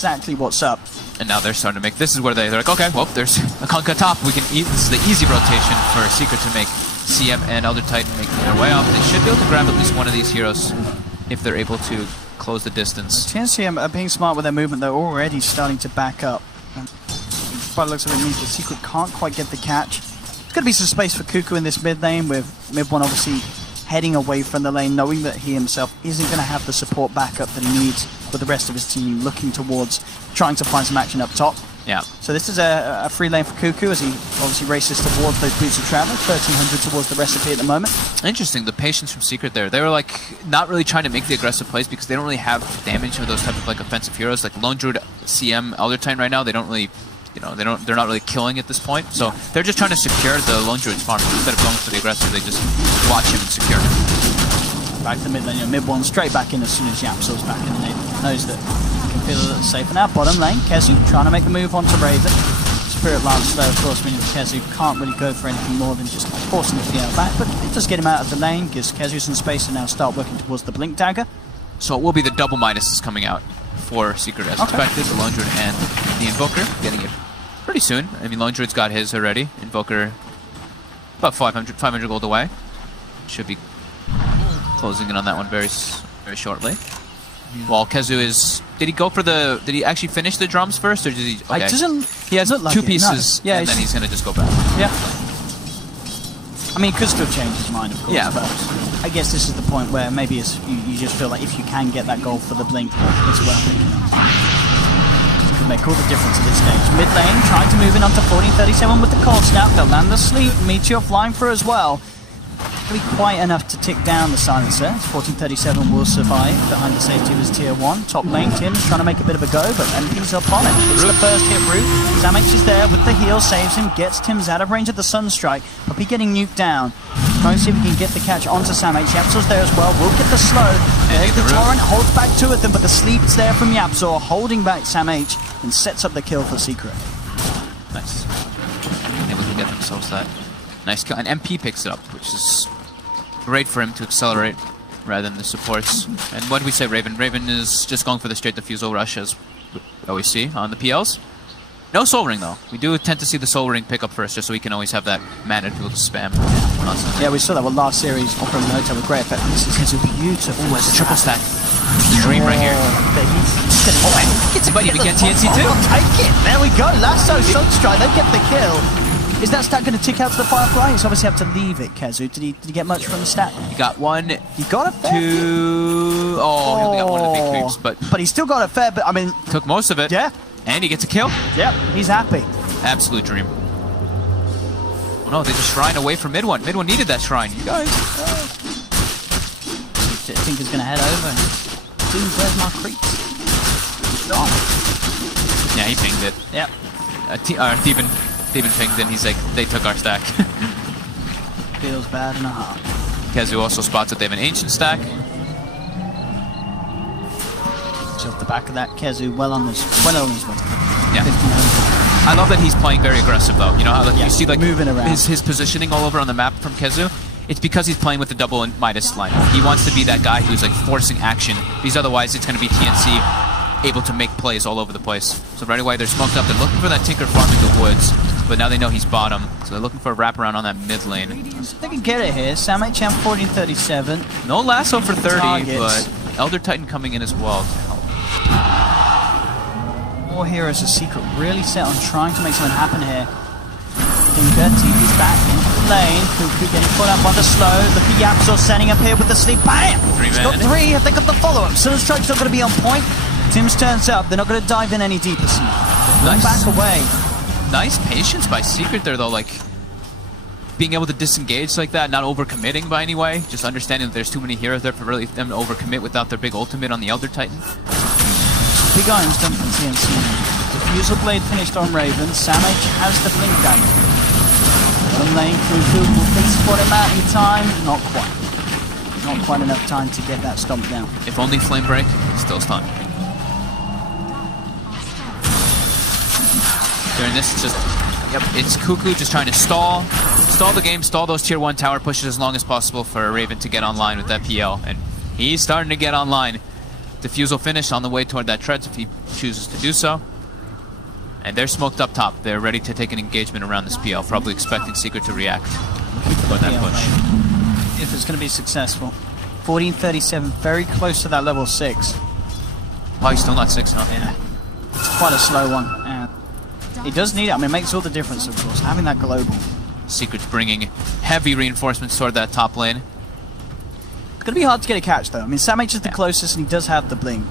exactly what's up. And now they're starting to make... This is where they're like, okay, well, there's a Kunkka top. We can eat. This is the easy rotation for Secret to make CM and Elder Titan making their way off. They should be able to grab at least one of these heroes if they're able to close the distance. TNC are being smart with their movement. They're already starting to back up. By the looks of it, means the Secret can't quite get the catch. There's going to be some space for Cuckoo in this mid lane, with mid one obviously heading away from the lane, knowing that he himself isn't going to have the support backup that he needs with the rest of his team, looking towards trying to find some action up top. Yeah. So this is a free lane for Cuckoo as he obviously races towards those boots of travel. 1300 towards the recipe at the moment. Interesting, the patience from Secret there. They were like not really trying to make the aggressive plays because they don't really have damage of those type of like offensive heroes like Lone Druid, CM, Elder Titan right now. They don't really, you know, they're not really killing at this point. So they're just trying to secure the Lone Druid's farm. Instead of going for the aggressive, they just watch him and secure him. Back to mid lane, you know, mid one straight back in as soon as Yapso's back in the neighborhood. Knows that he can feel a little safer now. Bottom lane, Kezu trying to make the move onto Raven. Spirit Lance slow, of course, meaning Kezu can't really go for anything more than just forcing the Fiona back, but it does get him out of the lane, gives Kezu some space to now start working towards the Blink Dagger. So it will be the double minuses coming out for Secret as expected. The Lone Druid and the Invoker getting it pretty soon. I mean, Lone Druid's got his already. Invoker about 500 gold away. Should be closing in on that one very shortly. While Kezu is... Did he go for the... Did he actually finish the drums first, or did he... Okay. He has like two pieces, no. Yeah, and then he's going to just go back. Yeah. I mean, he could still change his mind, of course. Yeah, but I guess this is the point where maybe you just feel like if you can get that goal for the Blink, it's worth it. It could make all the difference at this stage. Mid lane, trying to move in onto 1437 with the cold snap. They'll land the sleep. Meteor flying through as well. Be quite enough to tick down the silencer. 1437 will survive behind the safety of his tier 1. Top lane, Tim's trying to make a bit of a go, but MP's up on it. It's the first hit route. Samh is there with the heal, saves him, gets Tim's out of range of the Sunstrike. Puppy getting nuked down. Trying to see if he can get the catch onto Samh. Yapsor's there as well. Will get the slow. There's the torrent, holds back two of them, but the sleep's there from Yapsor, holding back Samh and sets up the kill for Secret. Nice. Able to get themselves that nice kill. And MP picks it up, which is great for him to accelerate rather than the supports. And what did we say, Raven? Raven is just going for the straight defusal rush, as we always see on the PLs. No Soul Ring, though. We do tend to see the Soul Ring pick up first, just so we can always have that mana to be able to spam. Yeah, we saw that with last series, Opera and Hotel with great effect. This is beautiful. Oh, it's a triple stack. Dream right here. But you get TNC too. Take it. There we go. Lasso, Sunstrike. They get the kill. Is that stat going to tick out to the Firefly? He's obviously have to leave it, Kezu. Did he get much from the stat? He got one. He got a fair two. Oh, he only got one of the big creeps, but he still got a fair bit. I mean, took most of it. Yeah. And he gets a kill. Yep, he's happy. Absolute dream. Oh no, they just shrine away from mid one. Mid one needed that shrine. You guys. Tinker's going to head over. Dude, where's my creeps? Oh. Yeah, he pinged it. Yep. Theben pinged, and he's like, they took our stack. Feels bad in a heart. Kezu also spots that they have an ancient stack. So off the back of that, Kezu well on his way. Yeah. I love that he's playing very aggressive, though. You know how you see like moving around. His positioning all over on the map from Kezu. It's because he's playing with the double and Midas line. He wants to be that guy who's like forcing action, because otherwise it's going to be TNC able to make plays all over the place. So right away they're smoked up. They're looking for that Tinker farming the woods, but now they know he's bottom, so they're looking for a wraparound on that mid lane. They can get it here. Samh 1437. No lasso for 30, targets. But Elder Titan coming in as well to help. More heroes are Secret, really set on trying to make something happen here. Tinker, TV's back into the lane. Cuckoo getting put up on the slow. Look at Yapsor setting up here with the sleep. Bam! He's got three. Have they got the follow-up? Sunstrike's not going to be on point. Tim's turns up. They're not going to dive in any deeper. Nice. Back away. Nice patience by Secret there, though. Like, being able to disengage like that, not overcommitting by any way. Just understanding that there's too many heroes there for really them to overcommit without their big ultimate on the Elder Titan. Big irons done from TNC. Diffusal Blade finished on Raven. Samh has the Blink Dagger. Bottom lane, Cuckoo will think support him out in time. Not quite. Not quite enough time to get that stomp down. If only Flame Break, still stunned. During this, it's just, it's Cuckoo just trying to stall the game, stall those tier 1 tower pushes as long as possible for Raven to get online with that PL. And he's starting to get online. Defuse will finish on the way toward that treads if he chooses to do so. And they're smoked up top. They're ready to take an engagement around this PL, probably expecting Secret to react for that push. If it's going to be successful. 14:37, very close to that level 6. Oh, he's still not 6, huh? Yeah. It's quite a slow one. And he does need it. I mean, it makes all the difference, of course, having that global. Secret's bringing heavy reinforcements toward that top lane. It's going to be hard to get a catch, though. I mean, Sam-H is the closest, and he does have the blink.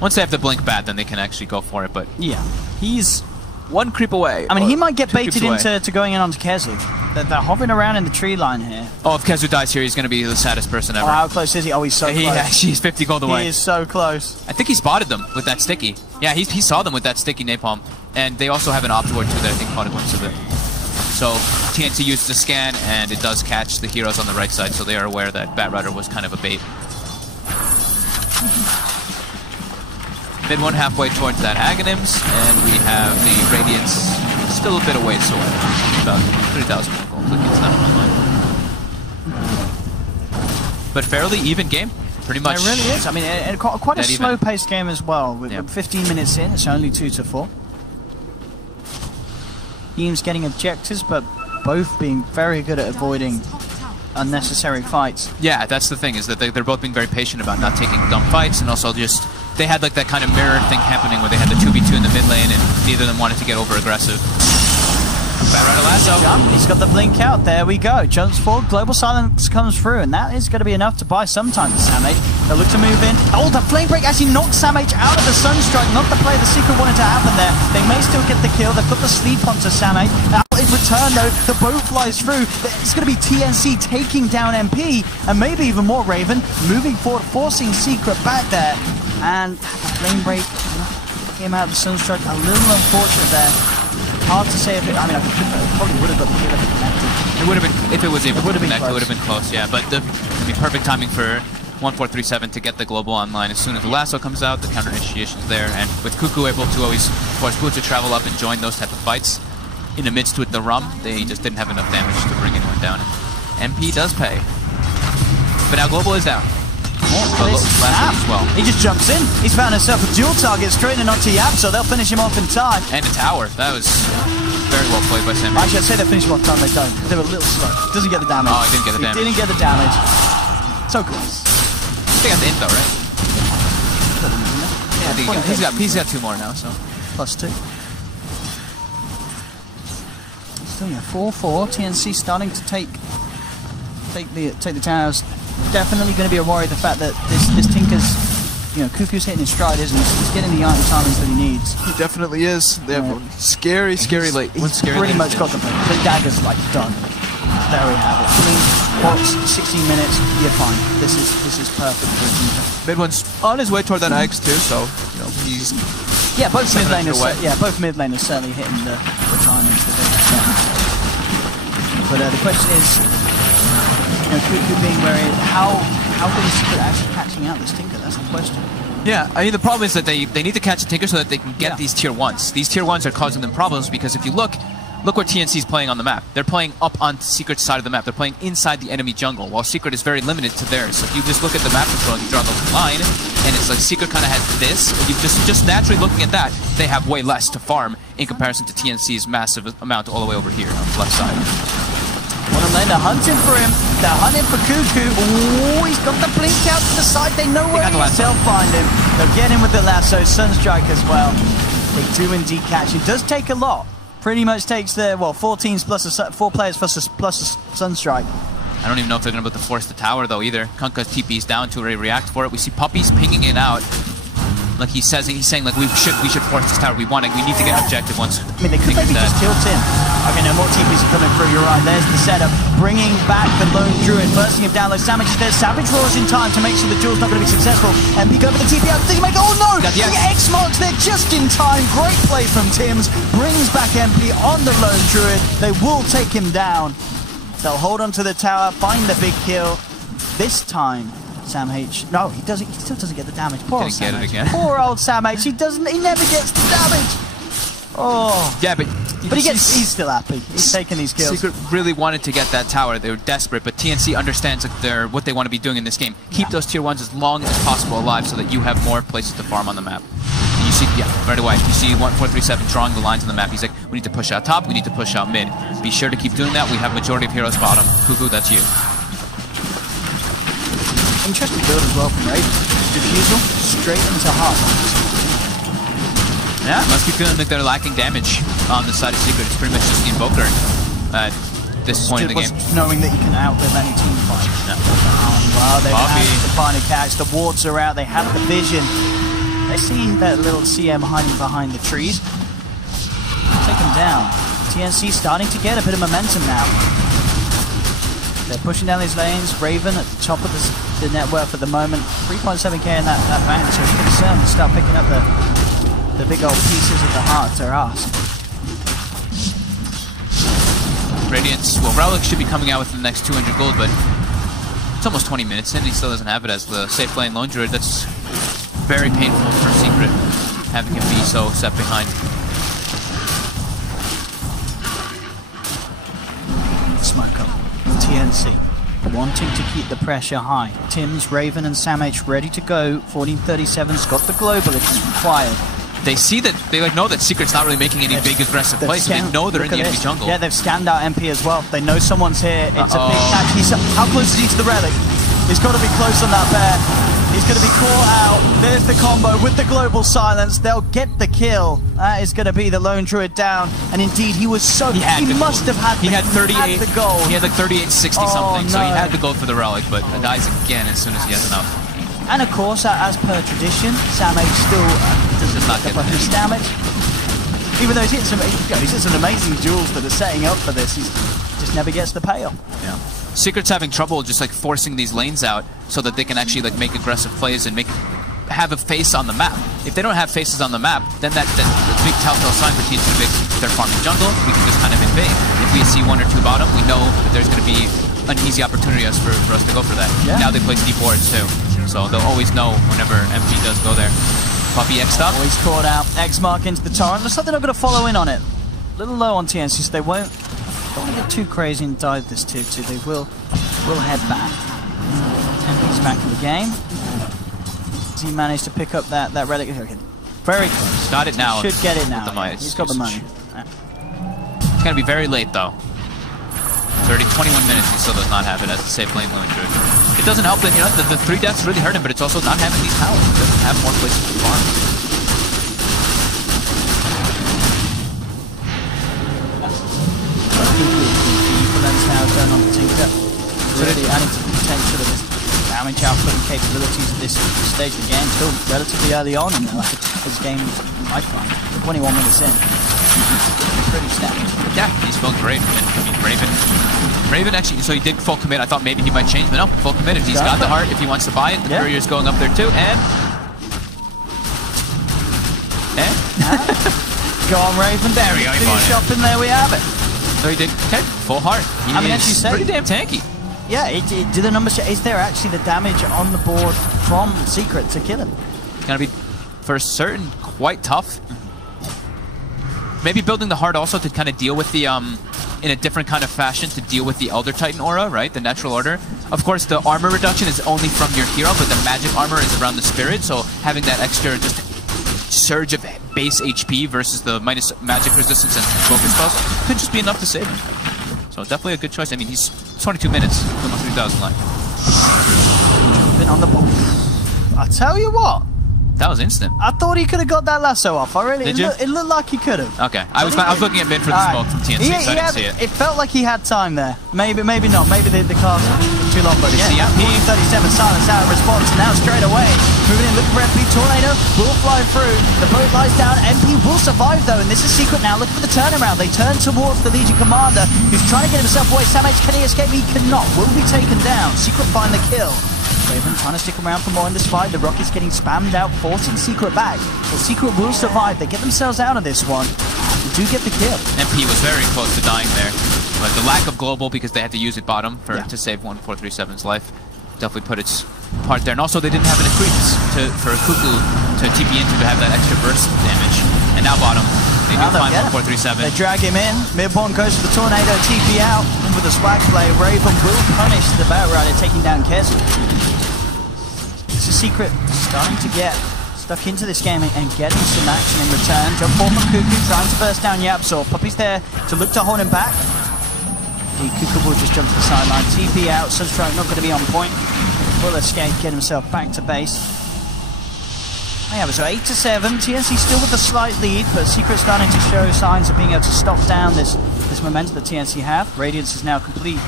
Once they have the blink bad, then they can actually go for it, but yeah, he's one creep away. I mean, he might get baited into going in onto Kezu. They're hovering around in the tree line here. Oh, if Kezu dies here, he's going to be the saddest person ever. Oh, how close is he? Oh, he's so close. He actually is 50 gold away. He is so close. I think he spotted them with that sticky. Yeah, he saw them with that sticky napalm. And they also have an op ward too that I think caught a glimpse of it. So TNT uses the scan, and it does catch the heroes on the right side, so they are aware that Batrider was kind of a bait. Mid one halfway towards that Aghanims, and we have the Radiance still a bit away, so about 3,000 gold against that online. But fairly even game, pretty much. It really is. I mean, and quite a slow-paced game as well. With 15 minutes in, it's only 2-4. Teams getting objectives, but both being very good at avoiding unnecessary fights. Yeah, that's the thing, is that they're both being very patient about not taking dumb fights, and also just, they had like that kind of mirror thing happening where they had the 2v2 in the mid lane, and neither of them wanted to get over-aggressive. Batrider lasso. He's got the blink out. There we go. Jumps forward. Global silence comes through, and that is going to be enough to buy some time to Sam-H. They'll look to move in. Oh, the flame break actually knocked Sam-H out of the Sunstrike. Not the play the Secret wanted to happen there. They may still get the kill. They've got the sleep onto Sam-H. Now, in return, though, the bow flies through. It's going to be TNC taking down MP, and maybe even more Raven, moving forward, forcing Secret back there. And flame break came out of the Sunstrike. A little unfortunate there. Hard to say if it, I mean, I probably would have got the kill if it connected. It would have been, if it was able to connect, it would have been close, yeah. But it'd be perfect timing for 1437 to get the global online. As soon as the lasso comes out, the counter initiation's there, and with Cuckoo able to always force Blue to travel up and join those type of fights, in the midst with the Rum, they just didn't have enough damage to bring anyone down. MP does pay. But now global is down. As well. He just jumps in. He's found himself a dual target straight in onto Yap, so they'll finish him off in time. And a tower. That was very well played by Sam. Actually, I'd say they finish him off in time. They don't. They were a little slow. Doesn't get the damage. Oh, he didn't get the damage. He didn't get the damage. So close. They got the int though, right? Yeah, I think he's got 2 more now, so. +2. Still, yeah, 4-4. TNC starting to take the towers. Definitely going to be a worry, the fact that this Tinker's, you know, Cuckoo's hitting his stride, isn't he? He's getting the item timings that he needs. He definitely is. They have scary late. He's pretty much got the dagger's like done. There we have it. I mean, what's 16 minutes? You're fine. This is perfect for a Tinker. Mid one's on his way toward that Axe too, so you know he's both mid laners certainly hitting the timings that they're. But the question is, Cuckoo being where it, how good is Secret actually catching out this Tinker? That's the question. Yeah, I mean the problem is that they need to catch a Tinker so that they can get these tier 1s. These tier 1s are causing them problems because if you look where TNC's playing on the map. They're playing up on Secret's side of the map. They're playing inside the enemy jungle, while Secret is very limited to theirs. So if you just look at the map control and you draw the line, and it's like Secret kind of has this, and you just naturally looking at that, they have way less to farm in comparison to TNC's massive amount all the way over here on the left side. They're hunting for him. They're hunting for Cuckoo. Oh, he's got the blink out to the side. They know where he is. They'll find him. They'll get him with the lasso. Sunstrike as well. They do indeed catch. It does take a lot. Pretty much takes the, 4 teams plus 4 players plus a Sunstrike. I don't even know if they're going to be able to force the tower though either. Kunkka's TP's down to react for it. We see Puppies pinging it out. Like he's saying like we should force this tower. We need to get an objective once. I mean, they could maybe just tilt in. Okay, no more TPs are coming through. You're right. There's the setup, bringing back the lone druid, bursting him down. Like Savage is there. Savage roars in time to make sure the duel's not going to be successful. And peek over the TP out. Oh no! The X marks there just in time. Great play from Tims. Brings back MP on the lone druid. They will take him down. They'll hold onto the tower, find the big kill. This time, Sam-H. No, he doesn't. He still doesn't get the damage. Poor old Sam-H. Poor old Sam-H. He never gets the damage. Oh. Yeah, but But he's still happy. He's taking these kills. Secret really wanted to get that tower. They were desperate, but TNC understands that what they want to be doing in this game. Keep those tier 1s as long as possible alive so that you have more places to farm on the map. And you see, right away, you see 1437 drawing the lines on the map. He's like, we need to push out top, we need to push out mid. Be sure to keep doing that. We have majority of heroes bottom. Cuckoo, that's you. Interesting build as well from Raven. Diffusal straight into heart. Yeah, must be feeling like they're lacking damage on the side of Secret. It's pretty much just the Invoker at this point in the game. Knowing that you can outlive any team fight. Yeah. Well, they've managed to find a catch. The wards are out. They have the vision. They see that little CM hiding behind the trees. Take him down. TNC starting to get a bit of momentum now. They're pushing down these lanes. Raven at the top of the net worth at the moment. 3.7k in that bank, so it's concerned to start picking up the big old pieces of the heart are asked. Radiance, well, Relic should be coming out within the next 200 gold, but it's almost 20 minutes in. He still doesn't have it as the safe lane Lone Druid. That's very painful for Secret, having him be so set behind. Smoke up. TNC wanting to keep the pressure high. Tim's, Raven, and Samh ready to go. 1437's got the global if it's required. They see that, they know that Secret's not really making any big aggressive plays, so they know they're in the enemy jungle. Yeah, they've scanned out MP as well. They know someone's here. It's a big catch. How close is he to the relic? He's got to be close on that bear. He's going to be caught out. There's the combo with the global silence. They'll get the kill. That is going to be the Lone Druid down. And indeed, he was so... He must have had the, he had 38, the gold. He had like 38-60 something, so he had the gold for the relic, but dies again as soon as he has enough. And of course, as per tradition, Samh still doesn't not get his damage. Even though he's hit some amazing duels that are setting up for this, he just never gets the payoff. Yeah. Secret's having trouble just forcing these lanes out so that they can actually make aggressive plays and have a face on the map. If they don't have faces on the map, then that's a big telltale sign for teams to be they're farming jungle. We can just kind of invade. If we see 1 or 2 bottom, we know that there's going to be an easy opportunity for us to go for that. Yeah. Now they place deep wards too, so they'll always know whenever MP does go there. Puppy X up. Always caught out. X mark into the torrent. Looks like they're not going to follow in on it. A little low on TNC, so they won't. Don't want to get too crazy and dive this tier 2. They will head back. MP's back in the game. Does he manage to pick up that relic? Okay. Very close. Got it now. Should get it now. Yeah. He's got the money. It's going to be very late though. 21 minutes, he still does not have it as a safe lane Lone Druid. It doesn't help that, the 3 deaths really hurt him, but it's also not having these towers. He doesn't have more places to farm. That's now done on the Tinker. Really adding to the potential of his damage output and capabilities at this stage of the game. Still relatively early on in his game lifeline. 21 minutes in. Pretty snappy. Yeah, he's feeling great. Raven actually, so he did full commit. I thought maybe he might change, but no, full committed. He's got the heart if he wants to buy it. The courier's going up there too, and go on, Raven. There we go. Finish up, and there we have it. So he did full heart. He's pretty damn tanky. Yeah, do the numbers show? Is there actually the damage on the board from Secret to kill him? It's gonna be, for certain, quite tough. Maybe building the heart also to kind of deal with the in a different kind of fashion to deal with the Elder Titan aura, right? The natural order. Of course, the armor reduction is only from your hero, but the magic armor is around the spirit, so having that extra just surge of base HP versus the minus magic resistance and focus spells could just be enough to save him. So definitely a good choice. I mean, he's 22 minutes, almost 3,000 life. Been on the ball. I tell you what. That was instant. I thought he could have got that lasso off. Did you? It looked like he could have. Okay. I was looking at mid for the smoke from TNC, so I didn't see it. It felt like he had time there. Maybe not. Maybe the cast was too long, but yeah, 37 silence out of response, and now straight away, moving in, looking for MP. Tornado will fly through. The boat lies down. MP will survive, though, and this is Secret now. Looking for the turnaround. They turn towards the Legion Commander, who's trying to get himself away. Samh, can he escape? He cannot. Will be taken down. Secret find the kill. Raven trying to stick around for more in this fight. The Rocket's getting spammed out, forcing Secret back. But Secret will survive. They get themselves out of this one. They do get the kill. MP was very close to dying there. But the lack of global, because they had to use it bottom to save 1437's life, definitely put its part there. And also, they didn't have enough creeps for Cuckoo to TP into to have that extra burst damage. And now bottom, They do find 1437. They drag him in. Midborn goes for the tornado, TP out. And with the swag play, Raven will punish the Battle Rider, taking down Kezu. It's a secret starting to get stuck into this game and getting some action in return. Jump forward from Cuckoo, trying to burst down Yapzor. Puppy's there to look to hold him back. Cuckoo will just jump to the sideline. TP out, Sunstrike not going to be on point. Will escape, get himself back to base. Yeah, so 8-7. TNC still with a slight lead, but Secret starting to show signs of being able to stop down this momentum that TNC have. Radiance is now complete,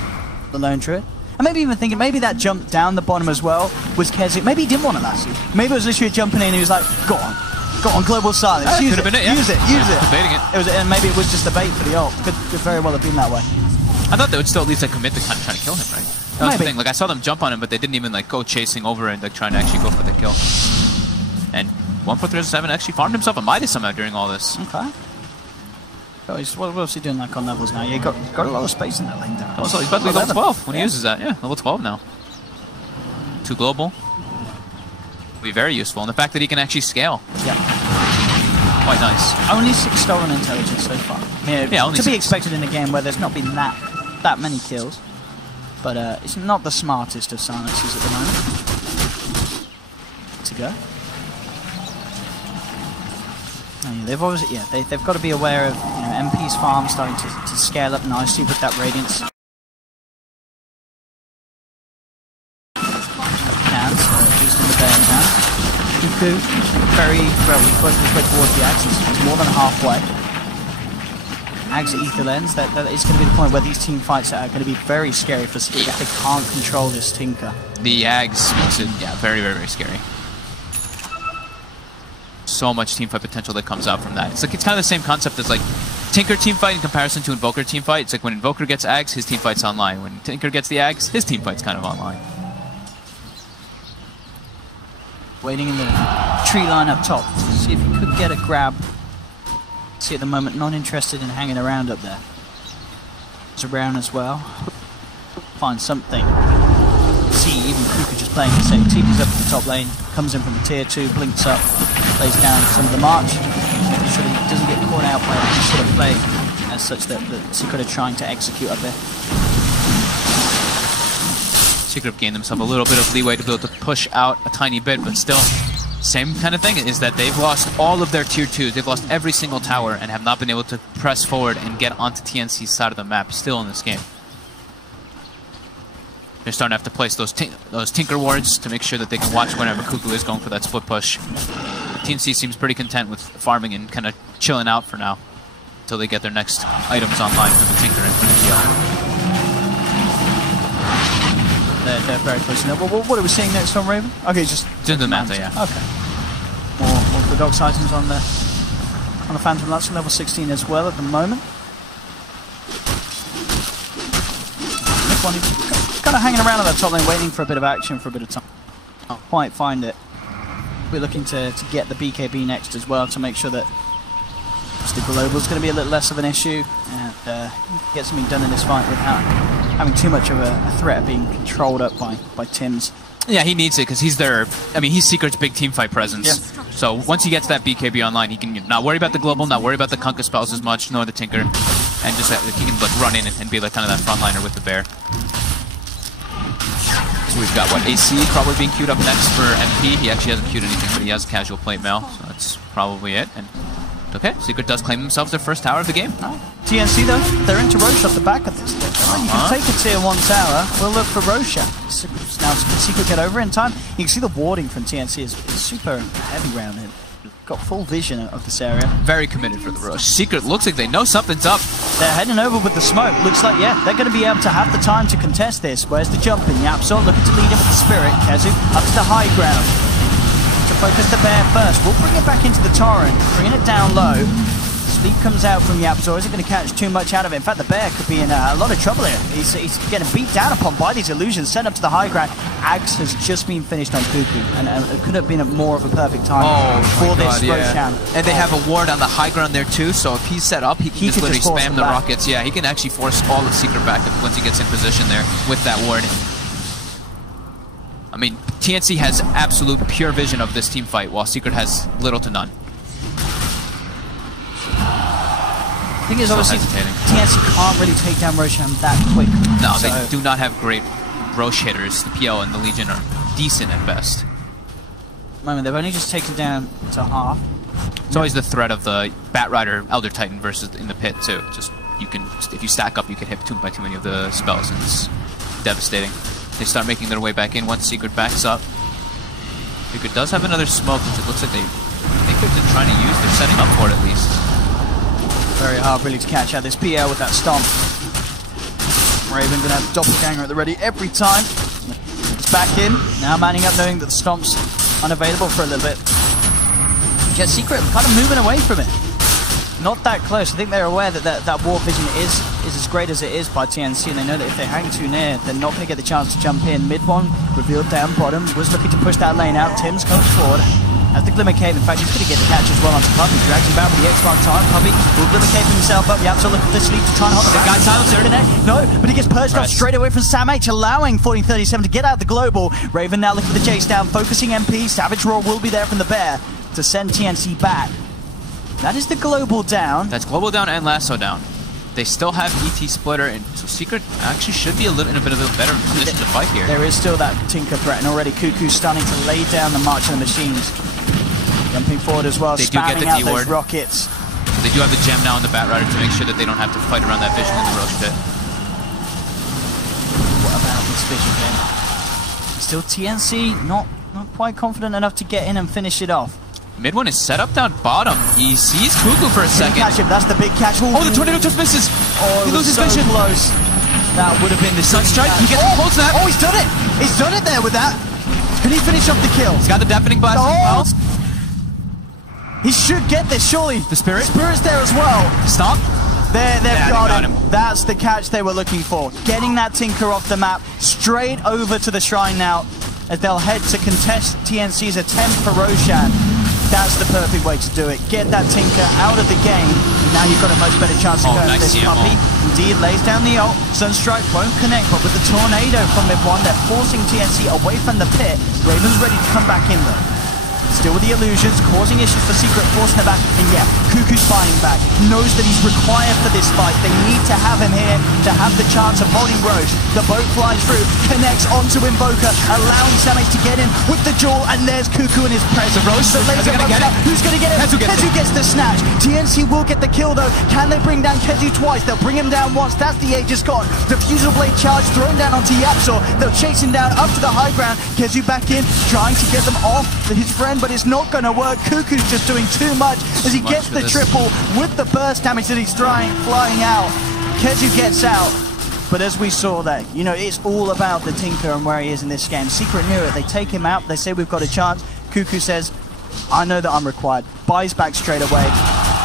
the Lone Druid. And maybe even thinking, maybe that jump down the bottom as well was Kezu. Maybe he didn't want it last year. Maybe it was literally jumping in and he was like, go on, global silence. Use it, use it. Debating it. And maybe it was just a bait for the ult. Could very well have been that way. I thought they would still at least like commit to kind of trying to kill him, right? That was the thing. Like I saw them jump on him, but they didn't even like go chasing over and like trying to actually go for the kill. And 1437 actually farmed himself a Midas somehow during all this. Okay. Oh, what else is he doing like on levels now? Yeah, got a lot of space in that lane there. Also, he's about to be level 12 when he uses that. Yeah, level 12 now. 2 global. Will be very useful. And the fact that he can actually scale. Yeah. Quite nice. Only 6 stolen intelligence so far. Yeah, only to be expected in a game where there's not been that many kills. But it's not the smartest of silences at the moment. To go. Oh, yeah, they've obviously, they've got to be aware of MP's farm starting to scale up nicely with that Radiance. Cans, at least in the bear can. Cuckoo, very well, he's working his way towards the Axe. He's more than halfway. Axe at Ether Lens, that is going to be the point where these team fights are going to be very scary for Secret if they can't control this Tinker. The Axe makes it, very, very, very scary. So much teamfight potential that comes out from that. It's kind of the same concept as like Tinker teamfight in comparison to Invoker teamfight. It's like when Invoker gets Axe, his teamfight's online. When Tinker gets the Axe, his teamfight's kind of online. Waiting in the tree line up top to see if he could get a grab. See at the moment, not interested in hanging around up there. It's around as well. Find something. See, even Kuka just playing the same. TP's up in the top lane, comes in from the tier 2, blinks up, plays down some of the march. Making sure that he doesn't get caught out by any sort of play as such that Secret are trying to execute up there. Secret have gained themselves a little bit of leeway to be able to push out a tiny bit, but still, same kind of thing is that they've lost all of their tier 2s. They've lost every single tower and have not been able to press forward and get onto TNC's side of the map still in this game. They're starting to have to place those Tinker wards to make sure that they can watch whenever Cuckoo is going for that split push. TNC seems pretty content with farming and kind of chilling out for now until they get their next items online for the Tinker and for the GL. They're very close now. What are we seeing next on Raven? Okay, just into the Manta, yeah. Okay. More of the Dogs items on the Phantom Lance, level 16 as well at the moment. This one is kind of hanging around on that top lane, waiting for a bit of action for a bit of time. Can't quite find it. We're looking to get the BKB next as well to make sure that the global is going to be a little less of an issue and get something done in this fight without having too much of a threat of being controlled up by Tim's. Yeah, he needs it because he's their. I mean, he's Secret's big teamfight presence. Yeah. So once he gets that BKB online, he can not worry about the global, not worry about the Kunkka spells as much, nor the Tinker, and just he can like run in and be like kind of that frontliner with the bear. So we've got AC probably being queued up next for MP. He actually hasn't queued anything, but he has casual plate mail, so that's probably it. And okay, Secret does claim themselves their first tower of the game. TNC though, they're into Roche off the back of this. You can take a tier 1 tower, we'll look for Roche. Now, can Secret get over in time? You can see the warding from TNC is super heavy around it. Got full vision of this area. Very committed for the Roche. Secret looks like they know something's up. They're heading over with the smoke. Looks like, yeah, they're going to be able to have the time to contest this. Where's the jump in? Yapzor looking to lead in with the Spirit. Kezu up to the high ground. To focus the bear first. We'll bring it back into the torrent, bringing it down low. Sleep comes out from Yapzor. Isn't going to catch too much out of it. In fact, the bear could be in a lot of trouble here. He's getting beat down upon by these illusions. Sent up to the high ground. Axe has just been finished on Cuckoo, and it could have been more of a perfect time for this Roshan. And they have a ward on the high ground there too, so if he's set up, he can just literally spam the rockets. Yeah, he can actually force all the Secret back once he gets in position there with that ward. I mean, TNC has absolute pure vision of this team fight, while Secret has little to none. The thing is, obviously, TNC can't really take down Roshan that quick. No, so they do not have great Rosh hitters. The PL and the Legion are decent at best. They've only just taken down to half. It's always the threat of the Bat Rider Elder Titan versus in the pit too. Just if you stack up, you can hit too many of the spells, and it's devastating. They start making their way back in once Secret backs up. Secret does have another smoke, which it looks like they're trying to use. They're setting up for it at least. Very hard really to catch out this PL with that stomp. Raven gonna have Doppelganger at the ready every time. It's back in, now manning up knowing that the stomp's unavailable for a little bit. Yeah, Secret kind of moving away from it. Not that close. I think they're aware that that warp vision is as great as it is by TNC, and they know that if they hang too near, they're not going to get the chance to jump in. Mid one, revealed down bottom, was looking to push that lane out. Tim's comes forward. As the Glimmer Cape, in fact, he's going to get the catch as well onto Puppy. Drags him back with the X-Mark time. Puppy will Glimmer Cape himself up. Yapso looking for the sleep to try and hold the guy silencer in there. No, but he gets purged off straight away from Sam H, allowing 1437 to get out of the global. Raven now looking for the chase down, focusing MP. Savage Roar will be there from the bear to send TNC back. That is the global down. That's global down and lasso down. They still have ET splitter, and so Secret actually should be in a bit of a better position to fight here. There is still that Tinker threat, and already Cuckoo's starting to lay down the march of the machines. Jumping forward as well, they do get the out D-ward. those rockets. They do have the gem now on the Bat Rider to make sure that they don't have to fight around that vision in the Roche pit. What about this vision then? Still TNC, not quite confident enough to get in and finish it off. Mid one is set up down bottom. He sees Cuckoo for a second. Catch him. That's the big catch. Ooh. Oh, the tornado just misses. Oh, he loses vision. Close. That would have been the Sunstrike. He gets the cold snap. Oh, he's done it. He's done it there with that. Can he finish off the kill? He's got the deafening blast as well. He should get this, surely. The Spirit? Spirit's there as well. Stop. They've got him. That's the catch they were looking for. Getting that Tinker off the map, straight over to the Shrine now, as they'll head to contest TNC's attempt for Roshan. That's the perfect way to do it. Get that Tinker out of the game, and now you've got a much better chance to go for this Puppy. Indeed, lays down the ult. Sunstrike won't connect, but with the Tornado from mid one, they're forcing TNC away from the pit. Raven's ready to come back in though. Still with the illusions, causing issues for Secret, forcing them back. And yeah, Cuckoo's fighting back. Knows that he's required for this fight. They need to have him here to have the chance of holding Roche. The boat flies through, connects onto Invoker, allowing Samech to get in with the jewel, and there's Cuckoo in his presence. Roche, who's going to get it? Kezu gets the snatch. TNC will get the kill though. Can they bring down Kezu twice? They'll bring him down once. That's the Aegis gone. Diffusal Blade charge thrown down onto Yapso. They'll chase him down up to the high ground. Kezu back in, trying to get them off his friend, but it's not going to work. Cuckoo's just doing too much as he gets the triple with the burst damage that he's flying out. Kezu gets out, but as we saw there, you know, it's all about the Tinker and where he is in this game. Secret knew it. They take him out. They say we've got a chance. Cuckoo says, I know that I'm required. Buys back straight away.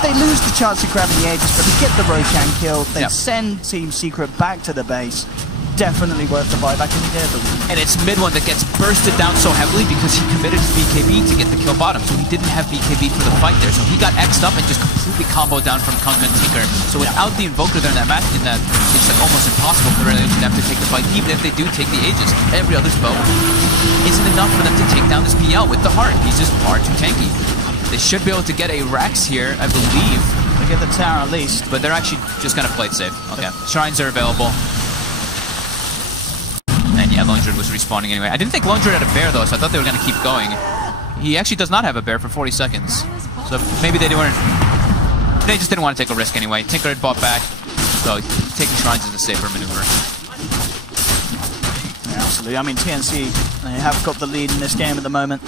They lose the chance of grabbing the Aegis, but they get the Roshan kill. They send Team Secret back to the base. Definitely worth the buyback in there. And it's mid one that gets bursted down so heavily because he committed to BKB to get the kill bottom. So he didn't have BKB for the fight there. So he got X'd up and just completely comboed down from Kung and Tinker. So without the Invoker there in that match, it's like almost impossible for them to take the fight. Even if they do take the Aegis, every other spell isn't enough for them to take down this PL with the heart. He's just far too tanky. They should be able to get a Rex here, I believe. They get the tower at least. But they're actually just going to play it safe. Okay. Shrines are available. And yeah, Lone Druid was respawning anyway. I didn't think Lone Druid had a bear though, so I thought they were going to keep going. He actually does not have a bear for 40 seconds. So maybe they just didn't want to take a risk anyway. Tinker had bought back, so taking Shrines is a safer maneuver. Yeah, absolutely. I mean, TNC, they have got the lead in this game at the moment.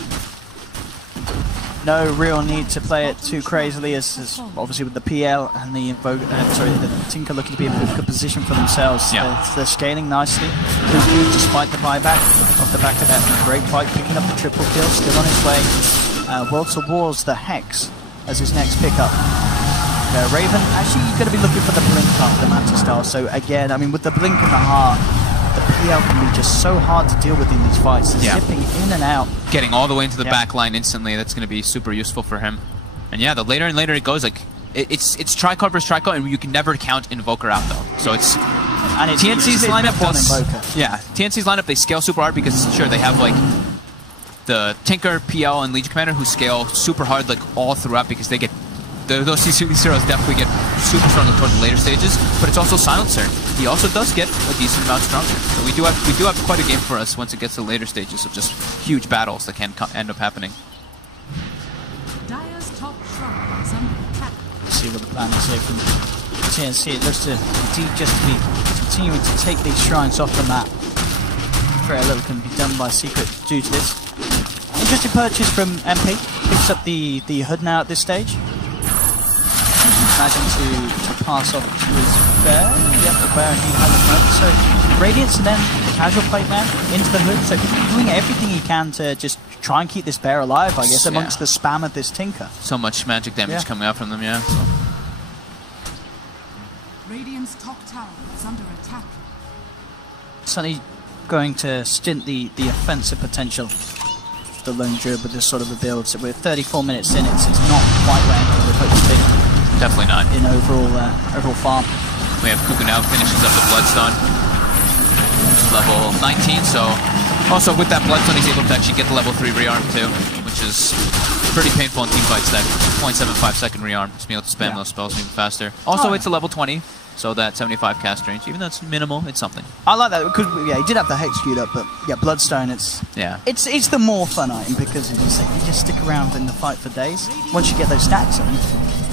No real need to play it too crazily, as obviously with the PL and the the Tinker looking to be in a good position for themselves. Yeah. They're scaling nicely. Cuckoo, despite the buyback, off the back of that great fight, picking up the triple kill, still on his way. World towards the Hex as his next pickup. Raven, actually you're going to be looking for the blink after the Manta Star. So again, I mean, with the blink in the heart, the PL can be just so hard to deal with in these fights. They're zipping in and out. Getting all the way into the back line instantly, that's going to be super useful for him. And yeah, the later and later it goes, like, it's Tricard versus Tricard, and you can never count Invoker out though. So it's... And it's TNC's lineup does... Invoker. Yeah, TNC's lineup, they scale super hard because, sure, they have, like, the Tinker, PL, and Legion Commander who scale super hard, like, all throughout because they get those C0s definitely get super strong toward the later stages, but it's also Silencer. He also does get a decent amount stronger. So we do have quite a game for us once it gets to the later stages of just huge battles that can end up happening. Dire's top shrine is under attack. Let's see what the plan is here from TNC. It looks to indeed just to be continuing to take these shrines off the map. Very little can be done by Secret due to this. Interesting purchase from MP. Picks up the hood now at this stage. Imagine to pass off to his bear. Yep, the bear indeed has a hood. So Radiance and then the casual plate man into the hood. So doing everything he can to just try and keep this bear alive, I guess, amongst the spam of this Tinker. So much magic damage coming out from them, yeah. So. Radiant's top tower is under attack. Suddenly going to stint the offensive potential of the Lone Druid with this sort of a build. So we're 34 minutes in, it's not quite where anything would hope to be. Definitely not. In overall farm. We have Cuckoo now finishes up the Bloodstone. Level 19, so also with that Bloodstone he's able to actually get the level 3 rearm too, which is pretty painful in teamfights. That 0.75 second rearm, just being able to spam those spells even faster. Also it's a level 20, so that 75 cast range, even though it's minimal, it's something. I like that because he did have the Hex queued up, but Bloodstone, it's the more fun item because you just stick around in the fight for days. Once you get those stacks on,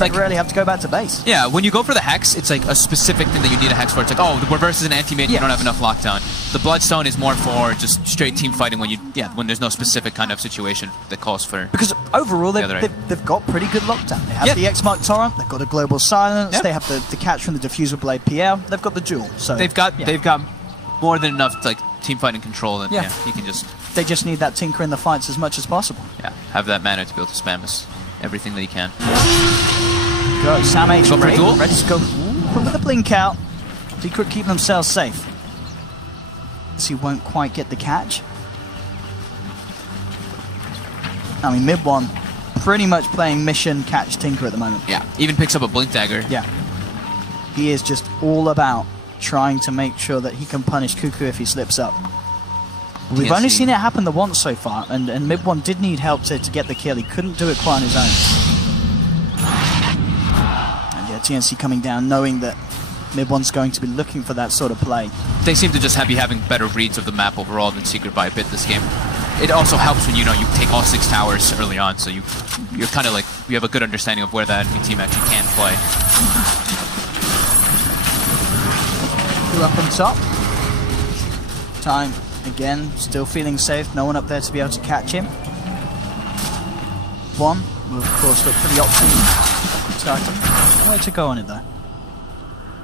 you rarely have to go back to base. Yeah, when you go for the Hex, it's like a specific thing that you need a Hex for. It's like, oh, the reverse is an anti-mid, you don't have enough lockdown. The Bloodstone is more for just straight team fighting when when there's no specific kind of situation that calls for. Because overall they've got pretty good lockdown. They have the X-Mark Torrent, they've got a Global Silence, they have the catch from the Diffuser Blade PL, they've got the duel. So they've got more than enough like team fighting control, and you can just. They just need that Tinker in the fights as much as possible. Yeah, have that mana to be able to spam everything that you can. Go, Sam H. Ready to go with the blink out. Secret keep themselves safe. So he won't quite get the catch. I mean, mid one, pretty much playing mission catch Tinker at the moment. Yeah, even picks up a blink dagger. Yeah. He is just all about trying to make sure that he can punish Cuckoo if he slips up. We've only seen it happen the once so far, and mid one did need help to get the kill. He couldn't do it quite on his own. TNC coming down, knowing that mid one's going to be looking for that sort of play. They seem to just be having better reads of the map overall than Secret by a bit this game. It also helps when you take all 6 towers early on, so you're kind of like you have a good understanding of where that enemy team actually can play. Up on top. Time again, still feeling safe. No one up there to be able to catch him. One will of course look pretty optimal. Way to go on it though.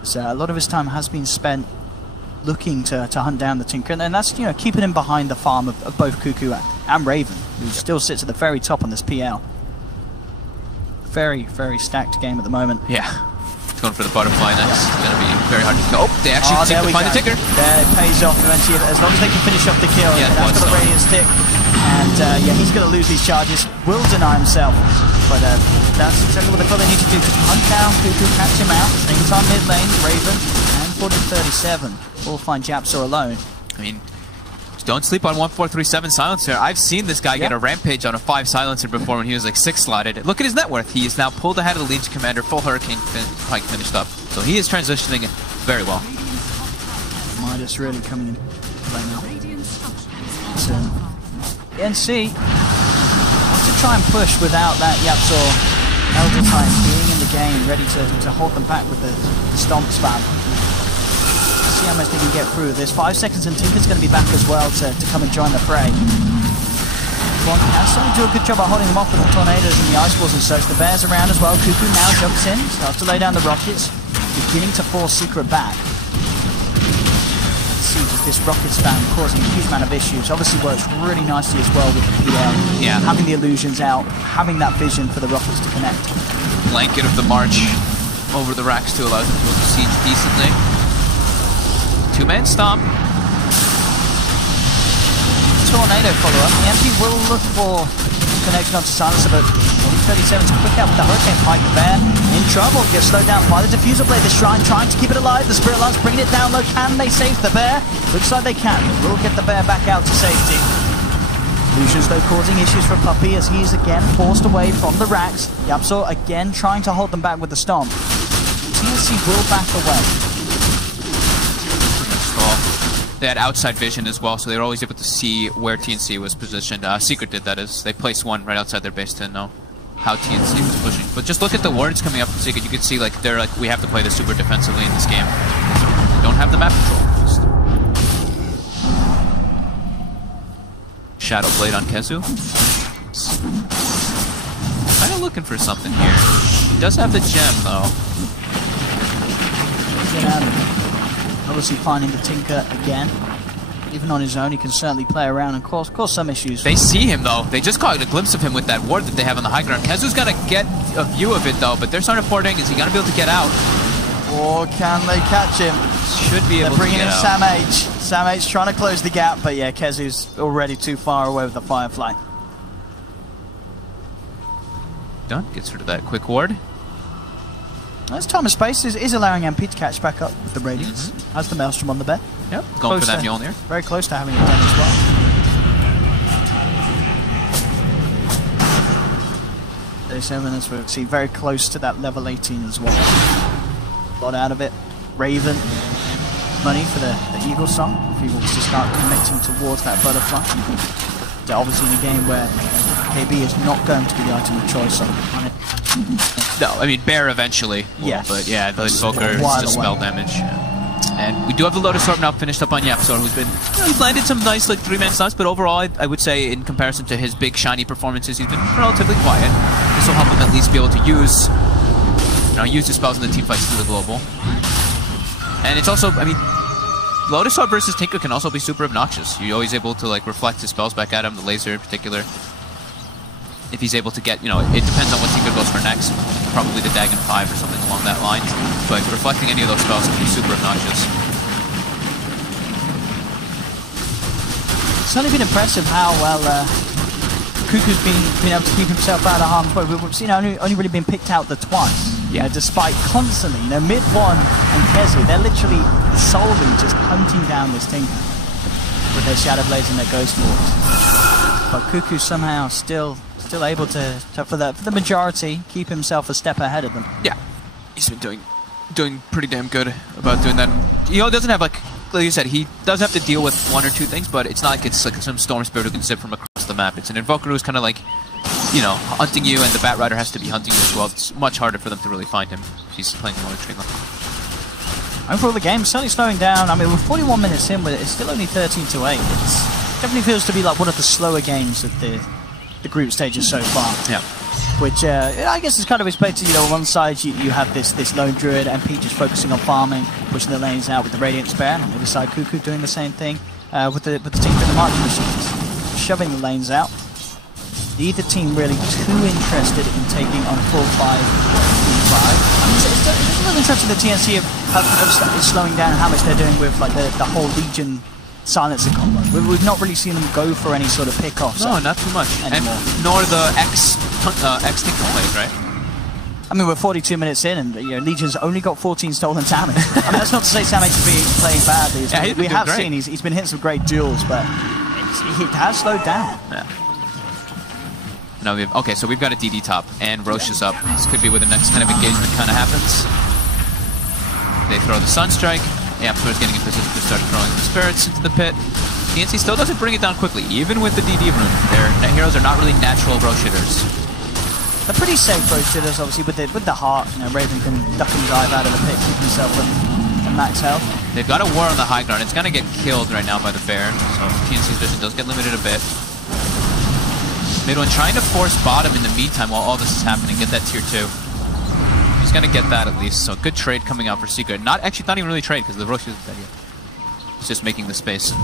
So a lot of his time has been spent looking to hunt down the Tinker, and that's keeping him behind the farm of both Cuckoo and Raven, who still sits at the very top on this PL. Very, very stacked game at the moment. Yeah, going for the butterfly. That's going to be very hard to go. Oh, they actually seem to find the Tinker. There, it pays off eventually as long as they can finish off the kill. Yeah, that's got a radiant stick, and he's going to lose these charges. Will deny himself. But that's exactly what they feel they need to do. Just hunt down Cuckoo, catch him out. Same time mid lane, Raven, and 40-37. All find Japsor alone. I mean, don't sleep on 1437 Silencer. I've seen this guy get a rampage on a 5 Silencer before when he was like 6 slotted. Look at his net worth. He is now pulled ahead of the Legion Commander, full Hurricane Pike finished up. So he is transitioning very well. Midas really coming in play now. So, NC to try and push without that Yapsor Elder Titan being in the game, ready to hold them back with the stomp spam. See how much they can get through. There's 5 seconds and Tinker's going to be back as well to come and join the fray. One can certainly do a good job of holding them off with the tornadoes and the ice balls and such. The bear's around as well. Cuckoo now jumps in, starts to lay down the rockets, beginning to force Secret back. Just this rocket spam causing a huge amount of issues. Obviously works really nicely as well with the PL. Yeah. Having the illusions out, having that vision for the rockets to connect. Blanket of the march over the racks to allow them to siege decently. 2-man stomp. Tornado follow-up. The MP will look for connection onto Silencer, but 37's quick out with the Hurricane Pike. The bear in trouble, gets slowed down by the Diffuser Blade. The Shrine trying to keep it alive. The Spirit Lance bringing it down low. Can they save the bear? Looks like they can. We'll get the bear back out to safety. Lucian's though causing issues for Puppey as he's again forced away from the racks. Yapso again trying to hold them back with the stomp. TNC will back away. They had outside vision as well, so they were always able to see where TNC was positioned. Secret did, that is. They placed one right outside their base to know how TNC was pushing. But just look at the wards coming up from Secret. You can see like they're like, we have to play this super defensively in this game. They don't have the map control. Just Shadow Blade on Kezu. Kind of looking for something here. He does have the gem though. Obviously finding the Tinker again. Even on his own, he can certainly play around and cause some issues. They see him though. They just caught a glimpse of him with that ward that they have on the high ground. Kezu's got to get a view of it though, but they're starting to porting. Is he going to be able to get out? Or can they catch him? Should be able to get out. They're bringing in Sam H. Sam H trying to close the gap, but yeah, Kezu's already too far away with the Firefly. Done. Gets rid of that quick ward. As time and space is allowing MP to catch back up with the Radiance. Has the Maelstrom on the bed. Yep, going for that Mjolnir. Very close to having it done as well. 37 as we see, very close to that level 18 as well. A lot out of it. Raven, money for the Eagle song, if he wants to start connecting towards that butterfly. They're obviously in a game where KB is not going to be the item of choice on it. No, I mean Bear eventually. Yes. But yeah, the Invoker is just spell damage. Yeah. And we do have the Lotus Orb now finished up on Yapsor, who's been, he's landed some nice like 3-man stuns, but overall I would say in comparison to his big shiny performances, he's been relatively quiet. This will help him at least be able to use the spells in the team fights through the global. And it's also, I mean, Lotus Orb versus Tinker can also be super obnoxious. You're always able to like reflect his spells back at him, the laser in particular. If he's able to get, it depends on what Tinker goes for next. Probably the Dagon 5 or something along that line. But reflecting any of those spells can be super obnoxious. It's only been impressive how well Cuckoo's been able to keep himself out of harm's way. We've seen only really been picked out the twice. Yeah. Despite constantly, Mid-1 and Kezu, they're literally solely just hunting down this Tinker with their Shadow Blades and their Ghost Walks. But Cuckoo somehow still able to for the majority, keep himself a step ahead of them. Yeah, he's been doing pretty damn good about doing that. Doesn't have like you said, he does have to deal with one or two things, but it's not like it's like some Storm Spirit who can zip from across the map. It's an Invoker who's kind of like, hunting you, and the Bat Rider has to be hunting you as well. It's much harder for them to really find him if he's playing more tree line. Overall, the game's certainly slowing down. I mean, we're 41 minutes in with it. It's still only 13-8. It definitely feels to be like one of the slower games of the group stages so far. Yeah. Which I guess is kind of expected. On one side you have this lone druid, MP just focusing on farming, pushing the lanes out with the Radiant Spear, and on the other side Cuckoo doing the same thing with the Tinker and the Marching Machines, shoving the lanes out. Neither team really too interested in taking on a full 5v5. I mean, it's a little interesting the TNC of slowing down how much they're doing with like the whole Legion silencer combo. We've not really seen them go for any sort of pick-offs. No, not too much. Anymore. Nor the X Tinker plays, right? I mean, we're 42 minutes in, and Legion's only got 14 stolen damage. I mean, that's not to say Samich is playing badly. Yeah, we have seen he's been hitting some great duels, but it has slowed down. Yeah. No, so we've got a DD top, and Roche is up. This could be where the next kind of engagement kind of happens. They throw the Sunstrike. Yapsor is getting in position to start throwing the Spirits into the pit. TNC still doesn't bring it down quickly, even with the DD rune. Their net heroes are not really natural Roche hitters. They're pretty safe Roche hitters, obviously, with the heart. Raven can duck and dive out of the pit, keep himself at max health. They've got a war on the high ground. It's going to get killed right now by the bear, so TNC's vision does get limited a bit. Mid-1 trying to force bottom in the meantime while all this is happening, get that tier 2. He's going to get that at least, so good trade coming out for Secret. Not even really trade, because the Roche isn't dead yet. He's just making the space,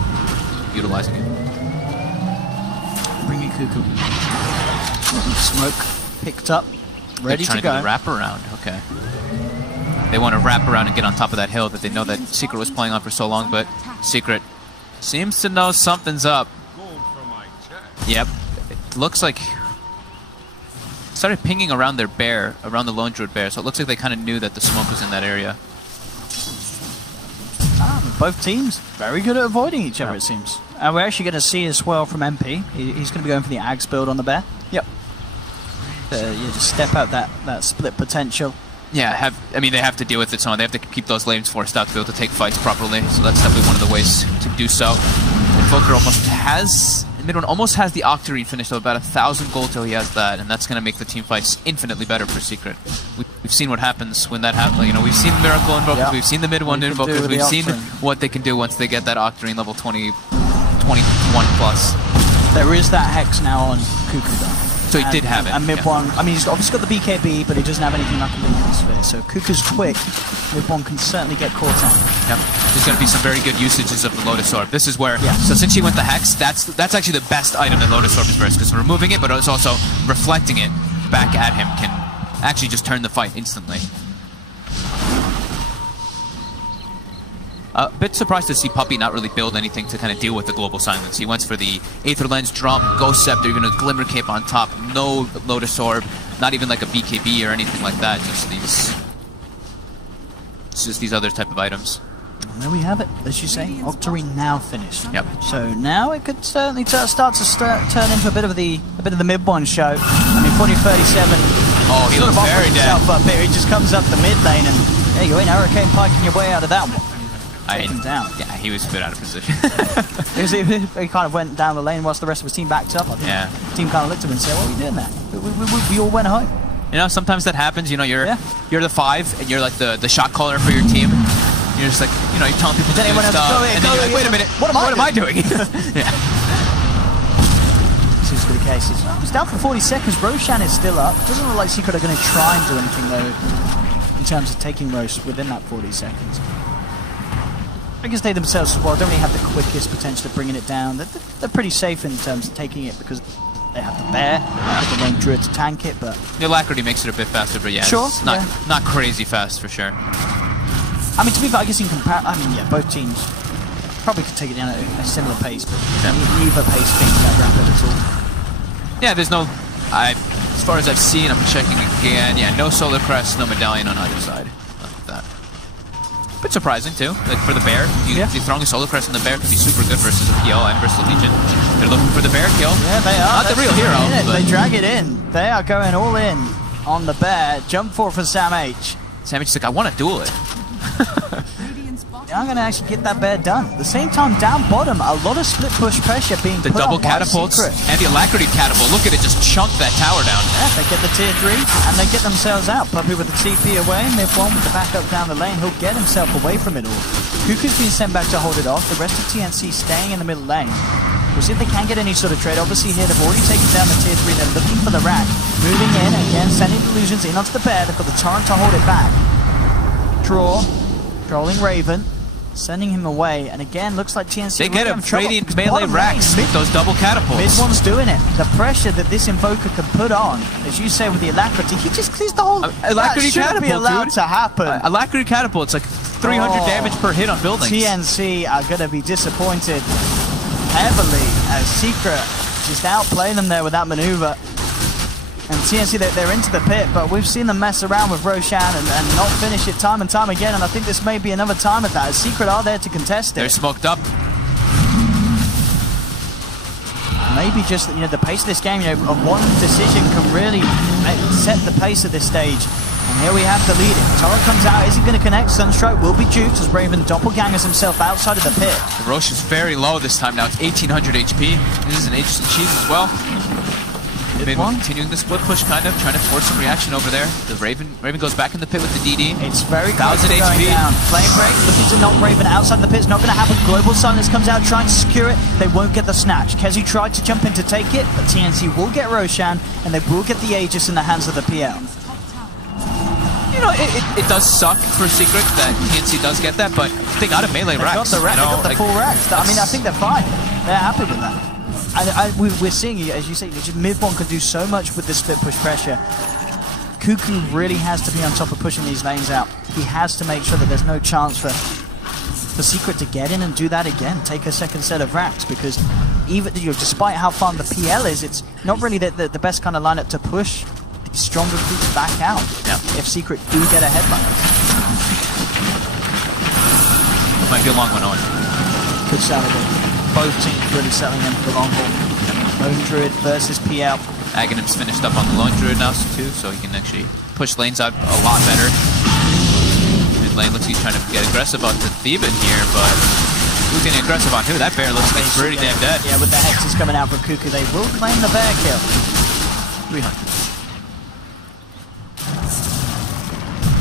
utilizing it. Bringing Cuckoo. Smoke picked up, ready to go. Trying to do the wrap around, okay. They want to wrap around and get on top of that hill that they know that Secret was playing on for so long, but Secret seems to know something's up. Yep. It looks like started pinging around their bear, around the Lone Druid bear, so it looks like they kind of knew that the smoke was in that area. both teams very good at avoiding each other, it seems. And we're actually going to see as well from MP. He's going to be going for the Ags build on the bear. Yep. Just step out that split potential. Yeah, they have to deal with it, so they have to keep those lanes forced out to be able to take fights properly. So that's definitely one of the ways to do so. Invoker almost has the Octarine finished, though, about 1,000 gold till he has that, and that's going to make the team fights infinitely better for Secret. We've seen what happens when that happens. You know, we've seen Miracle Invokers, we've seen the mid one Invokers, we've seen what they can do once they get that Octarine level 20, 21 plus. There is that Hex now on Cuckoo, though. So he did have it. And mid one, I mean, he's obviously got the BKB, but he doesn't have anything like a Lincoln Sphere. So Cuckoo's quick. Mid one can certainly get caught out. Yep. There's going to be some very good usages of the Lotus Orb. This is where, so since he went the Hex, that's actually the best item in Lotus Orb is Burst, because removing it, but it's also reflecting it back at him can actually just turn the fight instantly. A bit surprised to see Puppey not really build anything to kind of deal with the global silence. He went for the Aether Lens, Drum, Ghost Scepter, even a Glimmer Cape on top, no Lotus Orb, not even like a BKB or anything like that, just these other type of items. And there we have it, as you say, Octarine now finished. Yep. So now it could certainly start to turn into a bit of the mid one show. I mean, 40-37. Oh, he looks very dead. Up here. He just comes up the mid lane, and there you ain't Hurricane piking your way out of that one. Take him down. Yeah, he was a bit out of position. He kind of went down the lane whilst the rest of his team backed up. I think the team kind of looked at him and said, "What are we doing there? We all went home." You know, sometimes that happens. You know, you're the 5 and you're like the shot caller for your team. You're just like, you know, you're telling people to do stuff, and then you're like, wait a minute, what am I doing? Yeah. Seems to be the case. He's down for 40 seconds. Roshan is still up. Doesn't look like Secret are going to try and do anything though in terms of taking Rosh within that 40 seconds. I guess they themselves as well don't really have the quickest potential of bringing it down. They're pretty safe in terms of taking it because they have the bear, the lane druid to tank it, but the Alacrity makes it a bit faster, but yeah, it's not crazy fast for sure. I mean, to be fair, I guess in comparison, both teams probably could take it down at a similar pace, but neither pace being that rapid at all. Yeah, there's no, as far as I've seen, I'm checking again, no Solar Crest, no Medallion on either side. Bit surprising too, like for the bear. Throwing a Solar Crest on the bear could be super good versus a PO and versus a Legion. They're looking for the bear kill. Yeah, they are. Not the real hero. They drag it in. They are going all in on the bear. Jump for Sam H. Sam H is like, I want to duel it. I'm going to actually get that bear done. At the same time, down bottom, a lot of split push pressure being put on. The double catapults and the Alacrity catapult. Look at it just chunk that tower down. Yeah, they get the tier 3 and they get themselves out. Puppey with the TP away, mid one with the backup down the lane. He'll get himself away from it all. Cuckoo's been sent back to hold it off. The rest of TNC staying in the middle lane. We'll see if they can get any sort of trade. Obviously here they've already taken down the tier 3. They're looking for the rack. Moving in again, sending illusions in onto the bear. They've got the torrent to hold it back. Draw. Trolling Raven. Sending him away, and again, looks like TNC... They get him trading melee racks with those double catapults. Mid one's doing it. The pressure that this Invoker can put on, as you say with the Alacrity, he just clears the whole... Alacrity catapult, be allowed to happen. Alacrity catapult, it's like 300 damage per hit on buildings. TNC are going to be disappointed heavily as Secret just outplay them there with that maneuver. And TNC, they're into the pit, but we've seen them mess around with Roshan and not finish it time and time again, and I think this may be another time at that, as Secret are there to contest it. They're smoked up. Maybe just, the pace of this game, one decision can really set the pace of this stage. And here we have the lead. Torah comes out, isn't going to connect. Sunstrike will be duped as Raven doppelgangers himself outside of the pit. The Rosh is very low this time now. It's 1800 HP. This is an interesting cheese as well. Mid one continuing the split push, kind of trying to force some reaction over there. The Raven goes back in the pit with the DD. It's very close to going down. Flame break looking to knock Raven outside the pit. It's not going to happen. Global Silence comes out trying to secure it. They won't get the snatch. Kezi tried to jump in to take it, but TNC will get Roshan, and they will get the Aegis in the hands of the PL. You know, it does suck for Secret that TNC does get that, but they got a melee racks. They got the full racks. I mean, I think they're fine. They're happy with that. And we're seeing, as you say, mid one can do so much with this split push pressure. Cuckoo really has to be on top of pushing these lanes out. He has to make sure that there's no chance for Secret to get in and do that again, take a second set of racks, because even despite how far the PL is, it's not really the best kind of lineup to push these stronger creeps back out if Secret do get ahead like this. might be a long one, Owen. Good Saturday. Both teams really settling in for the long haul. Lone Druid versus PL. Aghanim's finished up on the Lone Druid now too, so he can actually push lanes out a lot better. Mid lane looks like he's trying to get aggressive onto Theban here, but who's getting aggressive on who? That bear looks like pretty damn dead. Yeah, with the hexes coming out for Cuckoo, they will claim the bear kill. 300.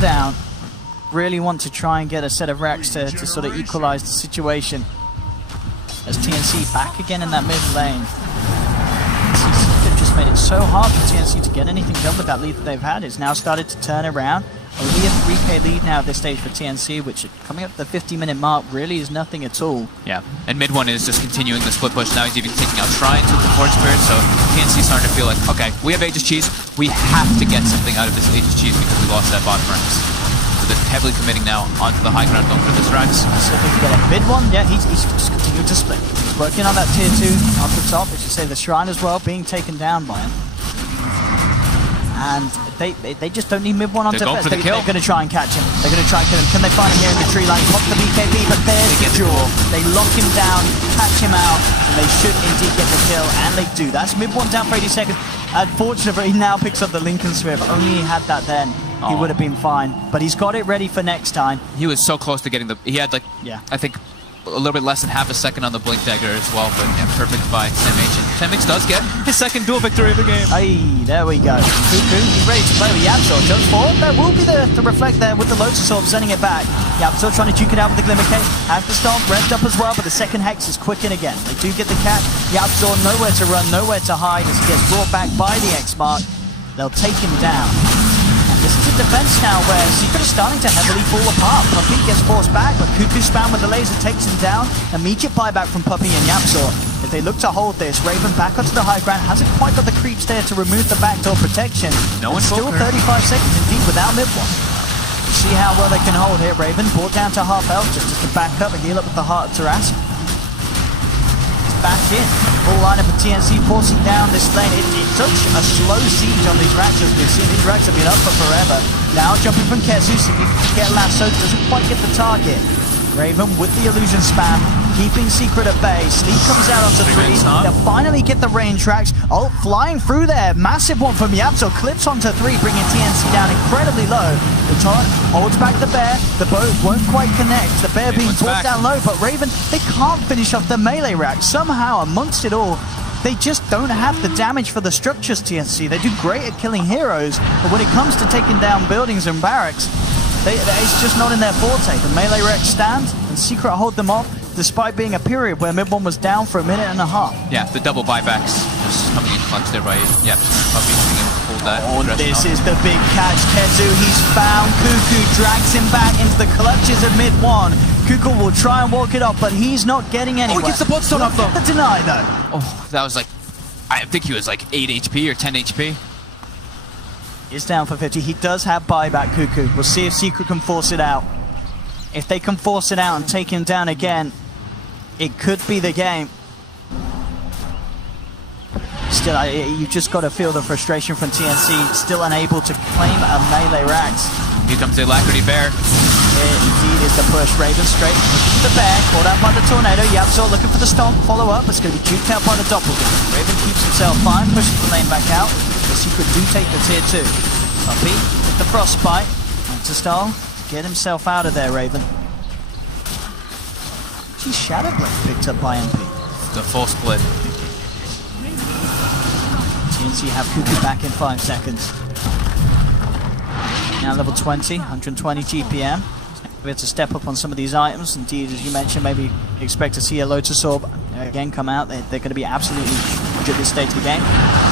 Down. Really want to try and get a set of racks to sort of equalize the situation. As TNC back again in that mid lane. They've just made it so hard for TNC to get anything done with that lead that they've had. It's now started to turn around. Only a 3k lead now at this stage for TNC, which coming up to the 50-minute mark really is nothing at all. Yeah, and mid one is just continuing the split push. Now he's even taking out Shrines with the Forge Spirit, so TNC starting to feel like, okay, we have Aegis Cheese. We have to get something out of this Aegis Cheese because we lost that bottom ranks. So they're heavily committing now onto the high ground going for this Rax. So if we can get a mid one, yeah, he's just continuing to split. He's working on that tier 2 up the top, as you say, the Shrine as well, being taken down by him. And they just don't need mid one onto They're first. They're going to try and catch him. They're going to try and kill him. Can they find him here in the tree line? Pop the BKB, but there's the duel. They lock him down, catch him out, and they should indeed get the kill, and they do. That's mid one down for 80 seconds. Unfortunately, he now picks up the Lincoln Sphere. If only he had that then, he would have been fine. But he's got it ready for next time. He was so close to getting the... He had, like, yeah, I think a little bit less than half a second on the Blink Dagger as well, but yeah, perfect by SamH. And SamH does get his second duel victory of the game. Hey, there we go. Cuckoo, he's ready to play with Yabzor. Jumps forward. There will be the reflect there with the Lotus Orb sending it back. Yabzor trying to duke it out with the Glimmer Cape. Has the Stomp revved up as well, but the second Hex is quick in again. They do get the catch. Yabzor nowhere to run, nowhere to hide as he gets brought back by the X-Mark. They'll take him down. This is a defense now where Secret is starting to heavily fall apart. Puppey gets forced back, but Cuckoo spam with the laser takes him down. Immediate buyback from Puppey and Yabzor. If they look to hold this, Raven back onto the high ground, hasn't quite got the creeps there to remove the backdoor protection. No one's still 35 seconds indeed without mid one. See how well they can hold here. Raven brought down to half health just to back up and heal up with the Heart of Tarrasque. Back in. Full lineup of TNC forcing down this lane. It's such a slow siege on these racks as we've seen. These racks have been up for forever. Now jumping from Kezu, see if he can get lassoed. Doesn't quite get the target. Raven with the illusion spam, keeping Secret at bay. Sleep comes out onto 3. They'll finally get the range tracks. Oh, flying through there. Massive one from Yabzor. Clips onto 3, bringing TNC down incredibly low. The torrent holds back the bear. The boat won't quite connect. The bear being brought down low, but Raven, they can't finish off the melee rack. Somehow, amongst it all, they just don't have the damage for the structures, TNC. They do great at killing heroes, but when it comes to taking down buildings and barracks, it's just not in their forte. The melee wreck stands, and Secret hold them off, despite being a period where mid one was down for a minute and a half. Yeah, the double buybacks just coming in clutch there by Puppey being able to hold that. Oh, this is the big catch. Kezu, he's found Cuckoo, drags him back into the clutches of mid one. Cuckoo will try and walk it up, but he's not getting anywhere. Oh, he gets the bloodstone off though. The deny though. Oh, that was like, I think he was like 8 HP or 10 HP. He's down for 50. He does have buyback, Cuckoo. We'll see if Secret can force it out. If they can force it out and take him down again, it could be the game. Still, you've just got to feel the frustration from TNC. Still unable to claim a melee racks. Here comes the Alacrity Bear. It indeed is the push. Raven straight looking for the bear. Caught out by the tornado. Yabzor looking for the stomp. Follow up. It's going to be juked out by the doppelganger. Raven keeps himself fine. Pushes the lane back out. The Secret do take the tier 2. Puppey with the frostbite. To stall to get himself out of there, Raven. She's Shadow Blade picked up by MP. The full split. TNC have Cuckoo back in 5 seconds. Now level 20, 120 GPM. We have to step up on some of these items. Indeed, as you mentioned, maybe expect to see a Lotus Orb again come out. They're going to be absolutely huge at this stage of the game.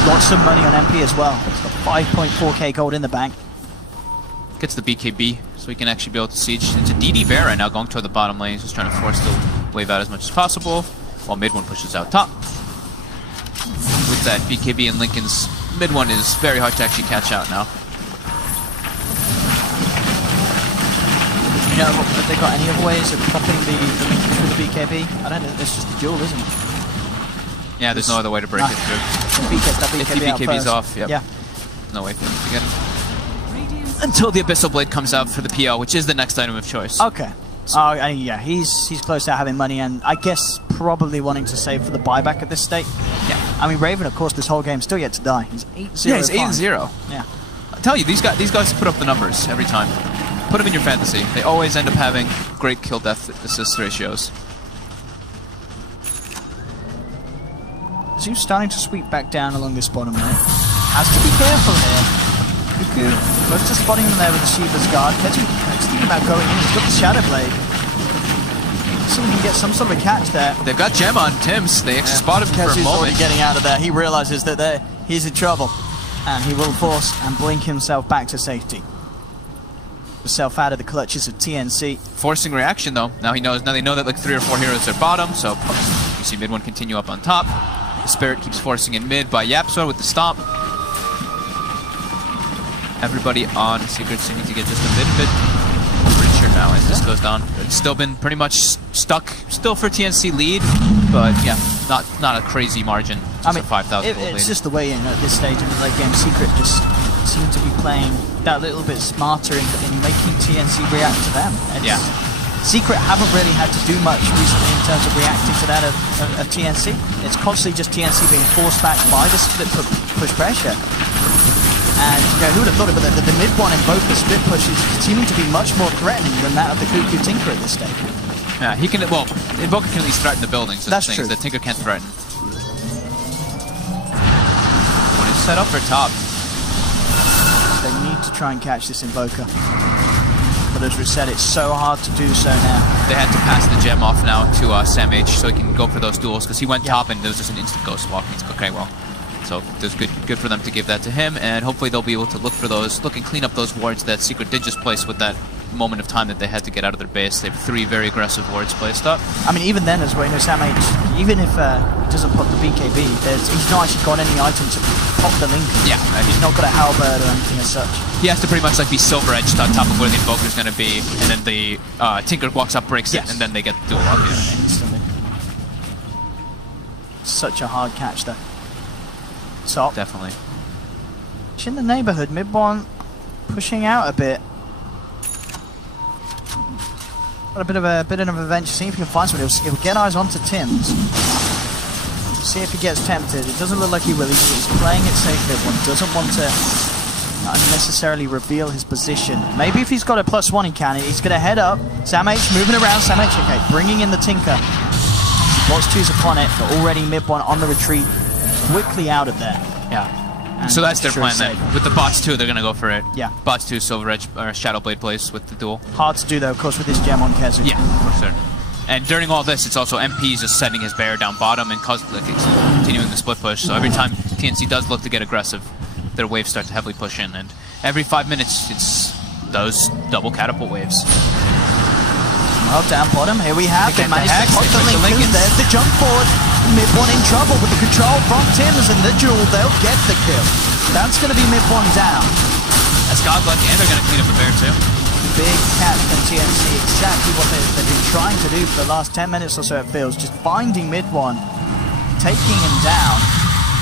Lots of money on MP as well. It's got 5.4k gold in the bank. Gets the BKB, so we can actually be able to siege. It's a DD Bear right now going toward the bottom lane. He's just trying to force the wave out as much as possible, while mid one pushes out top. With that BKB and Lincoln's, mid one is very hard to actually catch out now. You know, have they got any other ways of popping the Lincoln through the BKB? I don't know, it's just the duel, isn't it? Yeah, there's no other way to break it through. If the BKB's off, yep. Yeah. No way for them to get it. Until the Abyssal Blade comes out for the PL, which is the next item of choice. Okay. So. Oh, yeah, he's close to having money, and I guess probably wanting to save for the buyback at this state. Yeah. I mean, Raven, of course, this whole game still yet to die. He's 8-0. Yeah, he's 8-0. Yeah. I tell you, these guys put up the numbers every time. Put them in your fantasy. They always end up having great kill-death assist ratios. Zeus starting to sweep back down along this bottom lane. Has to be careful here. Cuckoo close to spotting him there with the Shiva's guard. Ketchy thinking about going in. He's got the Shadow Blade. See if he can get some sort of a catch there. They've got Gem on Tims. They actually spot him for a Ketchy's moment. already getting out of there. He realizes that he's in trouble. And he will force and blink himself back to safety. Himself out of the clutches of TNC. Forcing reaction though. Now he knows. Now they know that like 3 or 4 heroes are bottom. So you see mid one continue up on top. The Spirit keeps forcing in mid by Yapsor with the stomp. Everybody on Secret seeming to get just a bit richer now as this goes down. It's still been pretty much stuck. Still for TNC lead, but yeah, not a crazy margin. Just a 5,000 gold lead. It's just the way in at this stage in the late game. Secret just seem to be playing that little bit smarter in making TNC react to them. Yeah. Secret haven't really had to do much recently in terms of reacting to that of TNC. It's constantly just TNC being forced back by the split push pressure. And who would have thought of it, that the mid one in both the split push is seeming to be much more threatening than that of the Cuckoo Tinker at this stage. Yeah, he can. Well, Invoker can at least threaten the buildings. So that's true. The Tinker can't threaten. When it's set up for top, they need to try and catch this Invoker. But as we said, it's so hard to do so now. They had to pass the gem off now to Sam H so he can go for those duels because he went top and there was just an instant ghost walk. He's okay, well. So it was good for them to give that to him, and hopefully they'll be able to look and clean up those wards that Secret did just place with that moment of time that they had to get out of their base. They have 3 very aggressive wards placed up. I mean, even then as well, Sam H, even if he doesn't pop the BKB, he's not actually got any items to pop the link. Yeah. He's not got a halberd or anything as such. He has to pretty much like be silver edged on top of where the Invoker's going to be, and then the Tinker walks up, breaks it, and then they get the duel up. Yeah. Instantly. Such a hard catch there. Top. Definitely. In the neighborhood, mid one pushing out a bit. Got a bit of a venture. See if he can find somebody. He'll get eyes onto Tims. See if he gets tempted. It doesn't look like he will. He's playing it safe. Mid one doesn't want to unnecessarily reveal his position. Maybe if he's got a +1, he can. He's going to head up. Sam H moving around. Sam H, okay, bringing in the Tinker. Watch 2's upon it, but already mid one on the retreat. Quickly out of there. Yeah. And so that's their plan then. With the bots 2, they're going to go for it. Yeah. Bots 2, Silver Edge, or Shadow Blade plays with the duel. Hard to do though, of course, with this gem on Kezu. Yeah, for sure. And during all this, it's also MP's just sending his bear down bottom and continuing the split push. So every time TNC does look to get aggressive, their waves start to heavily push in. And every 5 minutes, it's those double catapult waves. Well, down bottom, here we have it. Managed to pop the link. There's the jump forward. Mid one in trouble with the control from Tims and the duel. They'll get the kill. That's going to be mid one down. That's godluck, and they're going to clean up the bear too. Big catch from TNC. Exactly what they've been trying to do for the last 10 minutes or so, it feels. Just finding mid one, taking him down.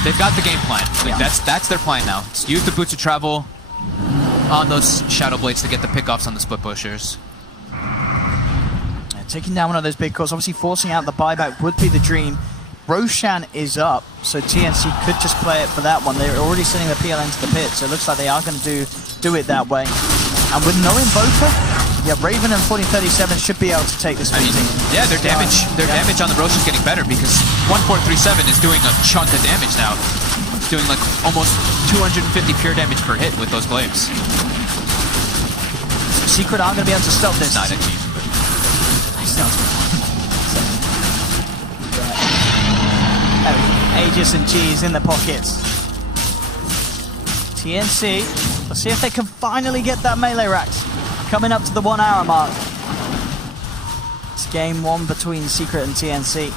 They've got the game plan. Like, yeah. That's their plan now. It's use the boots of travel on those Shadow Blades to get the pickoffs on the split pushers. Taking down one of those big calls, obviously forcing out the buyback would be the dream. Roshan is up, so TNC could just play it for that one. They're already sending the PLN to the pit, so it looks like they are going to do it that way. And with no Invoker, yeah, Raven and 4037 should be able to take this meeting. Yeah, their damage on the Roshan is getting better because 1437 is doing a chunk of damage now. It's doing like almost 250 pure damage per hit with those glaives. So Secret aren't going to be able to stop this. Not actually. Aegis and G's in the pockets. TNC, let's see if they can finally get that melee racks. Coming up to the 1 hour mark. It's game 1 between Secret and TNC.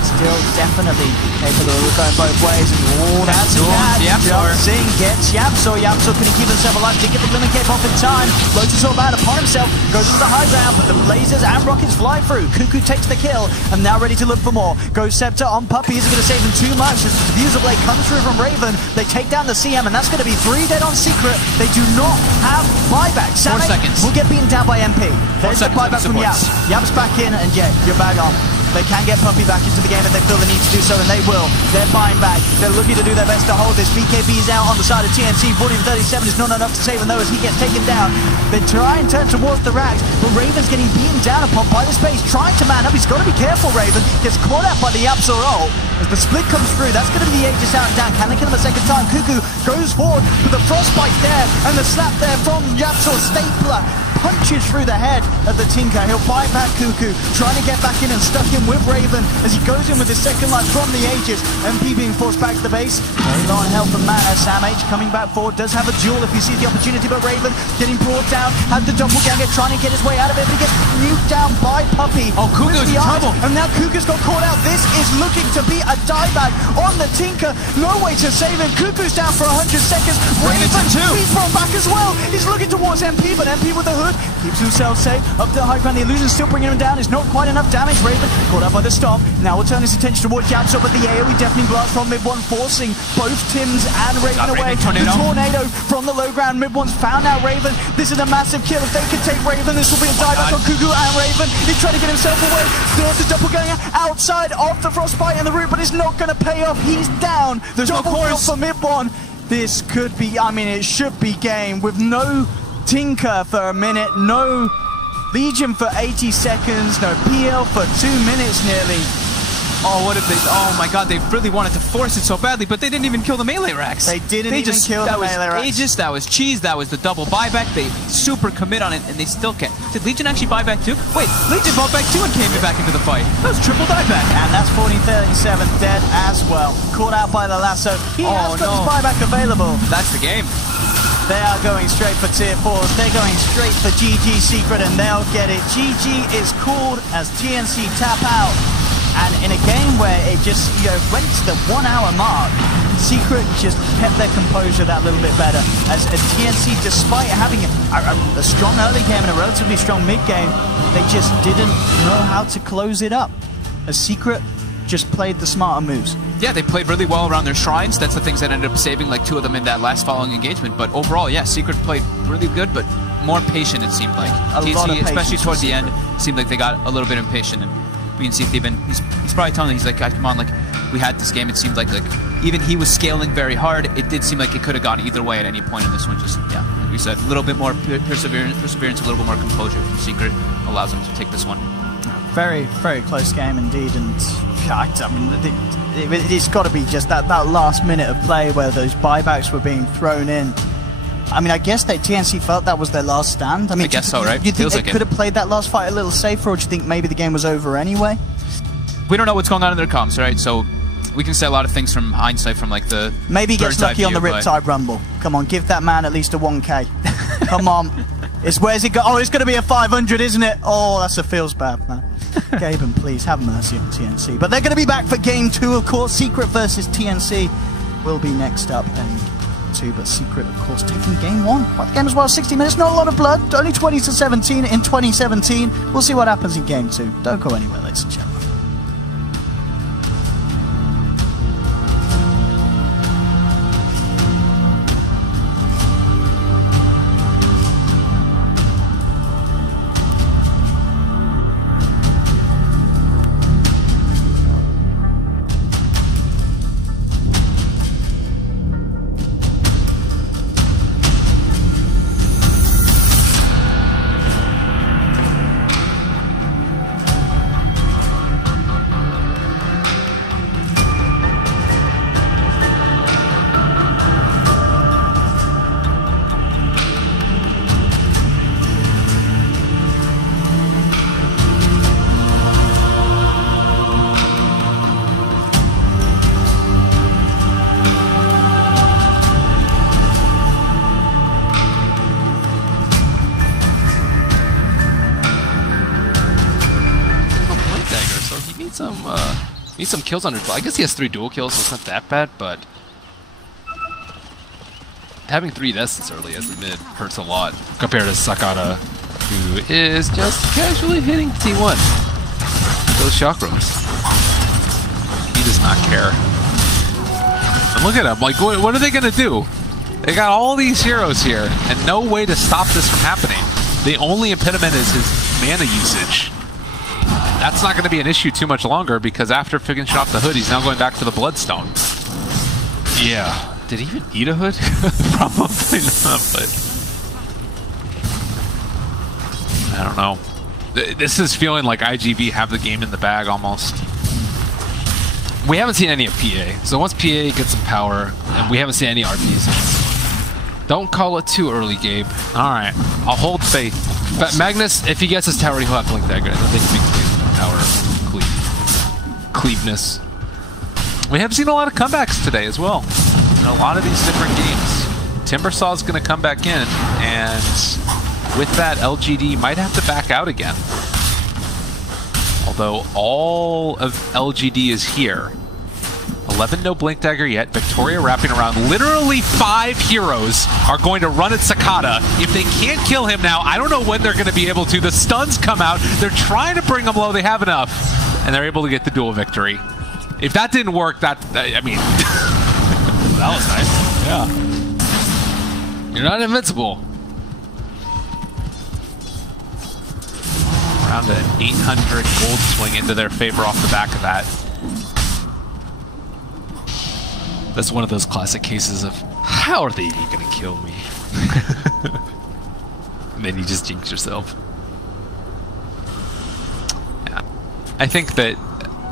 It's still definitely capable of going both ways. And that's bad. Jumps in, gets Yapso. Yapso couldn't keep himself alive. Didn't get the Glimmer Cape off in time. Lotus all bad upon himself. Goes into the high ground, but the lasers and rockets fly through. Cuckoo takes the kill, and now ready to look for more. Goes Scepter on Puppey. Is he going to save him too much? As the Diffuser Blade comes through from Raven. They take down the CM, and that's going to be 3 dead on Secret. They do not have buyback. 4 seconds. Will get beaten down by MP. There's the buyback from Yaps. Yaps back in, and yeah, you're back on. They can get Puppey back into the game if they feel the need to do so, and they will. They're buying back. They're looking to do their best to hold this. BKB is out on the side of TNC. 40-37 is not enough to save him, though, as he gets taken down. They try and turn towards the racks, but Raven's getting beaten down upon by the space, trying to man up. He's got to be careful, Raven. Gets caught out by the Yapsor ult. As the split comes through, that's going to be the Aegis out and down. Can they kill him a second time? Cuckoo goes forward with the frostbite there, and the slap there from Yapsor. Stapler punches through the head of the Tinker. He'll buy back Cuckoo, trying to get back in and stuck him with Raven as he goes in with his second life from the Aegis. MP being forced back to the base. Very low on health from Sam H coming back forward. Does have a duel if he sees the opportunity, but Raven getting brought down. Had the doppelganger trying to get his way out of it, but he gets nuked down by Puppey. Oh, Cuckoo's in trouble. And now Cuckoo's got caught out. This is looking to be a dieback on the Tinker. No way to save him. Cuckoo's down for 100 seconds. Raven, he's brought back as well. He's looking towards MP, but MP with the hood keeps himself safe. Up to the high ground, the illusion's still bringing him down. It's not quite enough damage. Raven caught up by the storm. Now we'll turn his attention towards Yapso, but the AoE deafening blast from Mid-1 forcing both Tims and Raven away. The tornado from the low ground. Mid-1's found out Raven. This is a massive kill. If they can take Raven, this will be a dieback on Cuckoo and Raven. He's trying to get himself away. Still has the doppelganger outside of the frostbite and the root, but it's not going to pay off. He's down. There's double kill for Mid-1. This could be, I mean, it should be game with no Tinker for a minute, no Legion for 80 seconds, no PL for 2 minutes nearly. Oh, what if they... Oh my god, they really wanted to force it so badly, but they didn't even kill the melee racks. They didn't even kill the melee racks. That was Aegis, that was Cheese, that was the double buyback. They super commit on it, and they still can't. Did Legion actually buy back too? Wait, Legion bought back too and came back into the fight. That was triple dieback. And that's 40-37 dead as well. Caught out by the lasso. He has got his buyback available. That's the game. They are going straight for tier 4s. They're going straight for GG Secret, and they'll get it. GG is called as TNC tap out. And in a game where it just, went to the 1 hour mark, Secret just kept their composure that little bit better. As a TNC, despite having a strong early game and a relatively strong mid game, they just didn't know how to close it up. As Secret just played the smarter moves. Yeah, they played really well around their shrines. That's the things that ended up saving like 2 of them in that last following engagement. But overall, yeah, Secret played really good, but more patient, it seemed like. TNC, especially towards the end, seemed like they got a little bit impatient. And we can see Theben, he's probably telling them, he's like, guys, come on, like, we had this game. It seemed like even he was scaling very hard. It did seem like it could have gone either way at any point in this one. Just, yeah, like we said, a little bit more perseverance, a little bit more composure from Secret allows them to take this one. Very, very close game indeed, and I mean, it's got to be just that last minute of play where those buybacks were being thrown in. I mean, I guess TNC felt that was their last stand. I mean, I guess so, right? Do you think they could have played that last fight a little safer, or do you think maybe the game was over anyway? We don't know what's going on in their comms, right? So we can say a lot of things from hindsight, from like the maybe he gets lucky on the Riptide Rumble. Come on, give that man at least a 1K. Come on. Where's it go? Oh, it's going to be a 500, isn't it? Oh, that's a feels bad, man. Gaben, please have mercy on TNC. But they're going to be back for game 2, of course. Secret versus TNC will be next up. And 2, but Secret, of course, taking game 1. Quite the game as well, 60 minutes, not a lot of blood. Only 20-17 in 2017. We'll see what happens in game 2. Don't go anywhere, ladies and gentlemen. Needs some kills on his belt. I guess he has 3 dual kills, so it's not that bad, but having 3 deaths this early as the mid hurts a lot compared to Sakata, who is just casually hitting T1. Those chakras. He does not care. And look at him. Like, what are they going to do? They got all these heroes here, and no way to stop this from happening. The only impediment is his mana usage. That's not going to be an issue too much longer, because after finishing off the hood, he's now going back for the Bloodstone. Yeah. Did he even eat a hood? Probably not, but I don't know. This is feeling like IGV have the game in the bag almost. We haven't seen any of PA, so once PA gets some power, and we haven't seen any RPs. Don't call it too early, Gabe. All right, I'll hold faith. But Magnus, if he gets his tower, he'll have Blink Dagger, and then they can make power cleaveness. We have seen a lot of comebacks today as well. In a lot of these different games. Timbersaw is going to come back in, and with that, LGD might have to back out again. Although all of LGD is here. 11 no Blink Dagger yet. Victoria wrapping around. Literally 5 heroes are going to run at Sakata. If they can't kill him now, I don't know when they're going to be able to. The stuns come out. They're trying to bring him low. They have enough. And they're able to get the duel victory. If that didn't work, I mean... That was nice. Yeah. You're not invincible. Around an 800 gold swing into their favor off the back of that. That's one of those classic cases of, how are they even going to kill me? And then you just jinx yourself. Yeah. I think that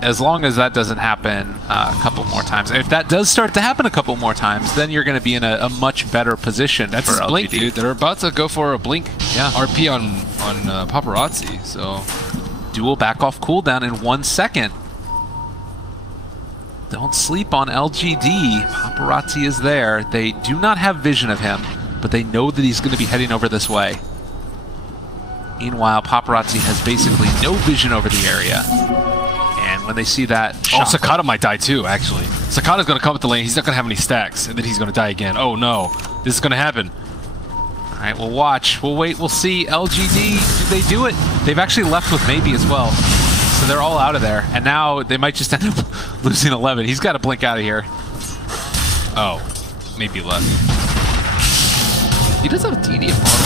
as long as that doesn't happen a couple more times, if that does start to happen a couple more times, then you're going to be in a much better position. That's for a blink, LGD. dude. They're about to go for a blink RP on Paparazzi, so... Dual back off cooldown in 1 second. Don't sleep on LGD. Paparazzi is there. They do not have vision of him, but they know that he's going to be heading over this way. Meanwhile, Paparazzi has basically no vision over the area. And when they see that... Oh, Sakata might die too, actually. Sakata's going to come up the lane. He's not going to have any stacks, and then he's going to die again. Oh, no. This is going to happen. All right, we'll watch. We'll wait. We'll see. LGD, do they do it? They've actually left with maybe as well. So they're all out of there. And now they might just end up losing 11. He's got to blink out of here. Oh, maybe left. He does have a DD at bottom.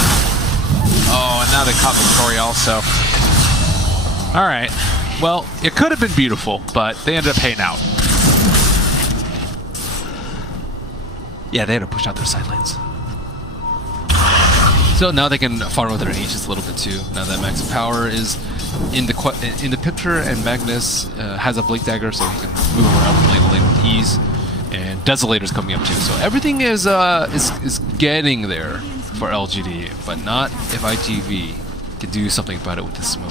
Oh, and now they caught Victoria also. All right. Well, it could have been beautiful, but they ended up paying out. Yeah, they had to push out their side lanes. So now they can farm with their Aegis a little bit too. Now that Max Power is in the picture, and Magnus has a Blink Dagger, so he can move around from lane to lane with ease. And Desolator's coming up too. So everything is getting there for LGD, but not if IGV can do something about it with the smoke.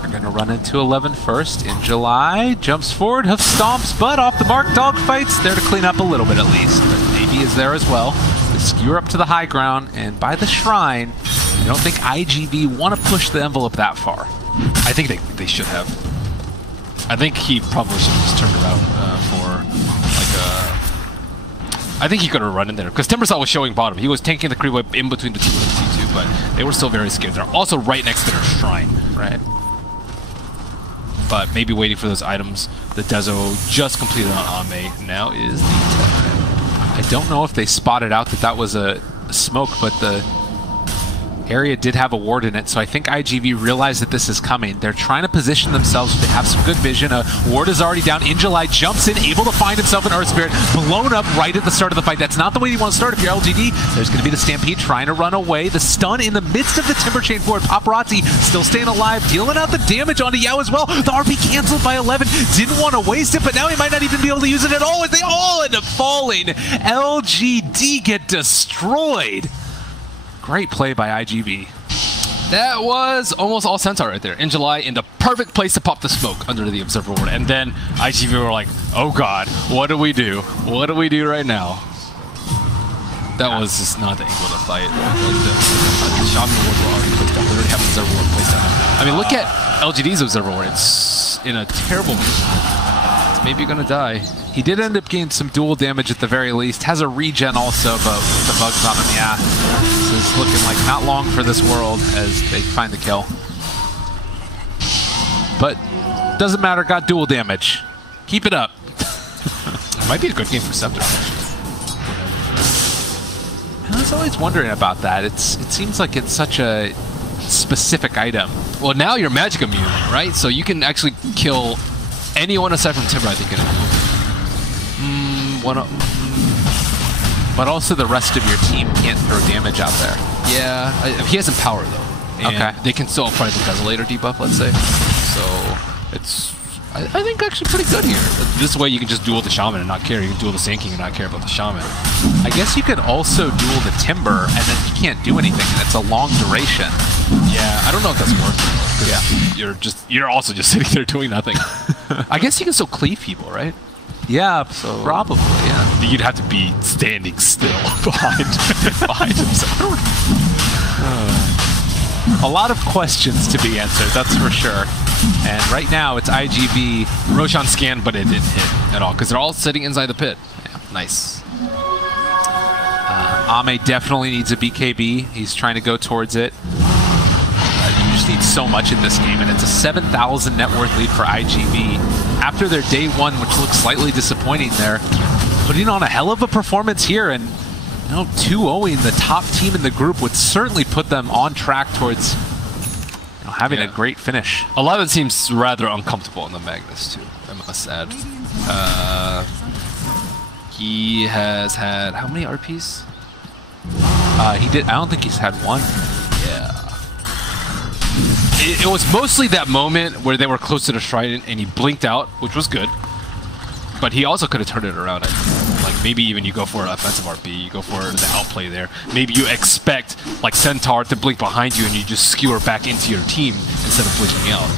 They're going to run into 11 first in July. Jumps forward, hoof stomps, but off the mark, dogfights. There to clean up a little bit at least. But Navy is there as well. They skewer up to the high ground, and by the shrine, I don't think IGV want to push the envelope that far. I think they should have. I think he probably should have just turned around for like a... I think he could have run in there, because Timbersaw was showing bottom. He was tanking the creep wave in between the T1 and T2, but they were still very scared. They're also right next to their shrine. Right. But maybe waiting for those items. The Dezo just completed on Ame. Now is the time. I don't know if they spotted out that that was a smoke, but the area did have a ward in it, so I think IGV realized that this is coming. They're trying to position themselves. They have some good vision. A ward is already down. In July jumps in, able to find himself an Earth Spirit, blown up right at the start of the fight. That's not the way you want to start if you're LGD. There's going to be the Stampede trying to run away. The stun in the midst of the Timber Chain forward. Paparazzi still staying alive, dealing out the damage onto Yao as well. The RP canceled by 11. Didn't want to waste it, but now he might not even be able to use it at all as they all end up falling. LGD get destroyed. Great play by IGV. That was almost all Centaur right there. In July, in the perfect place to pop the smoke under the Observer Ward. And then IGV were like, oh god, what do we do? What do we do right now? That was just not the angle to fight. Like the Shaman Ward were already placed down. They already have Observer Ward placed down. I mean, look at LGD's Observer Ward. It's in a terrible position. Maybe you're gonna die. He did end up getting some dual damage at the very least. Has a regen also, but with the bugs on him, yeah. This is looking like not long for this world as they find the kill. But doesn't matter, got dual damage. Keep it up. It might be a good game for Scepter. I was always wondering about that. It seems like it's such a specific item. Well, now you're magic immune, right? So you can actually kill anyone aside from Timber, I think, in a but also the rest of your team can't throw damage out there. Yeah, he has Empower though. And okay. they can still apply the Desolator debuff, let's say. So it's, I think, actually pretty good here. This way you can just duel the Shaman and not care. You can duel the Sand King and not care about the Shaman. I guess you could also duel the Timber and then you can't do anything, and it's a long duration. Yeah, I don't know if that's worth it. Yeah, you're also just sitting there doing nothing. I guess you can still cleave people, right? Yeah, so probably, yeah. You'd have to be standing still behind himself. A lot of questions to be answered, that's for sure. And right now, it's IGV. Roshan scanned, but it didn't hit at all, because they're all sitting inside the pit. Yeah, nice. Ame definitely needs a BKB. He's trying to go towards it. You just need so much in this game, and it's a 7,000 net worth lead for IGV. After their day one, which looks slightly disappointing there, putting on a hell of a performance here, and 2-0ing the top team in the group would certainly put them on track towards having a great finish. A lot of it seems rather uncomfortable in the Magnus too, I must add. He has had how many RPs? He did. I don't think he's had one. Yeah. It was mostly that moment where they were close to the Trident and he blinked out, which was good. But he also could have turned it around. Like maybe even you go for an offensive RP, you go for the outplay there. Maybe you expect like Centaur to blink behind you and you just skewer back into your team instead of blinking out.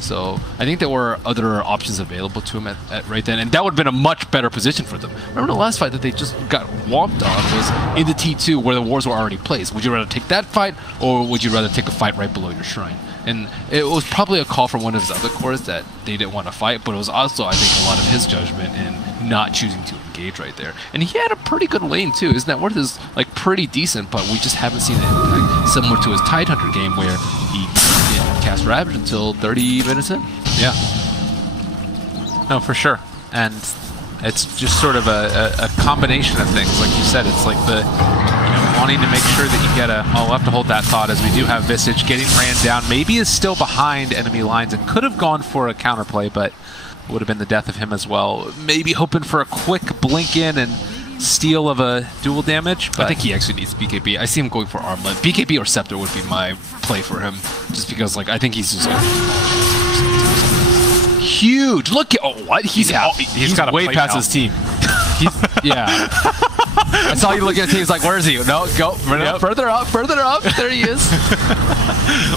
So I think there were other options available to him at right then, and that would have been a much better position for them. Remember the last fight that they just got whomped on was in the T2 where the wars were already placed. Would you rather take that fight, or would you rather take a fight right below your shrine? And it was probably a call from one of his other cores that they didn't want to fight, but it was also, I think, a lot of his judgment in not choosing to engage right there. And he had a pretty good lane too. His net worth is like pretty decent, but we just haven't seen an impact similar to his Tidehunter game where he didn't cast Ravage until 30 minutes in. Yeah. No, for sure. And it's just sort of a combination of things. Like you said, it's like the wanting to make sure that you get a... Oh, we'll have to hold that thought as we do have Visage getting ran down. Maybe is still behind enemy lines and could have gone for a counterplay, but would have been the death of him as well. Maybe hoping for a quick blink in and steal of a dual damage. But I think he actually needs BKB. I see him going for Armlet. BKB or Scepter would be my play for him, just because like I think he's just like huge. Look at what he's got way past his team. Yeah. I saw you looking at the team. He's like, where is he? No, go further up, further up. There he is.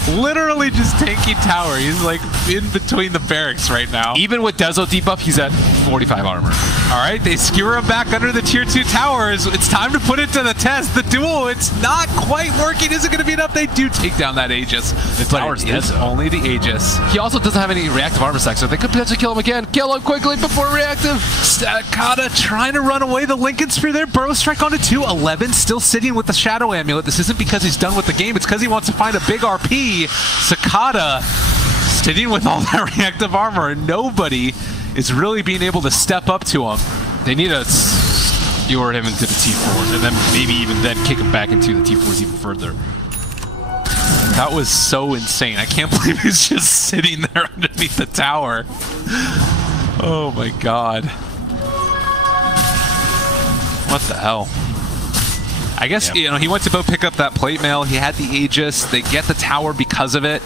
Literally just tanking tower. He's like in between the barracks right now. Even with Dezo debuff, he's at 45 armor. All right, they skewer him back under the tier 2 towers. It's time to put it to the test. The duel, it's not quite working. Is it going to be enough? They do take down that Aegis. The tower's dead, though. Only the Aegis. He also doesn't have any reactive armor stack, so they could potentially kill him again. Kill him quickly before reactive. Stakata trying to run away. The Lincoln Spear there. Burrow Strike onto 2. 11 still sitting with the Shadow Amulet. This isn't because he's done with the game. It's because he wants to find a big RP. Sakata sitting with all that reactive armor, and nobody is really being able to step up to him. They need to skewer him into the T4s, and then maybe even then kick him back into the T4s even further. That was so insane. I can't believe he's just sitting there underneath the tower. Oh my god. What the hell? I guess, he went to go pick up that plate mail. He had the Aegis. They get the tower because of it.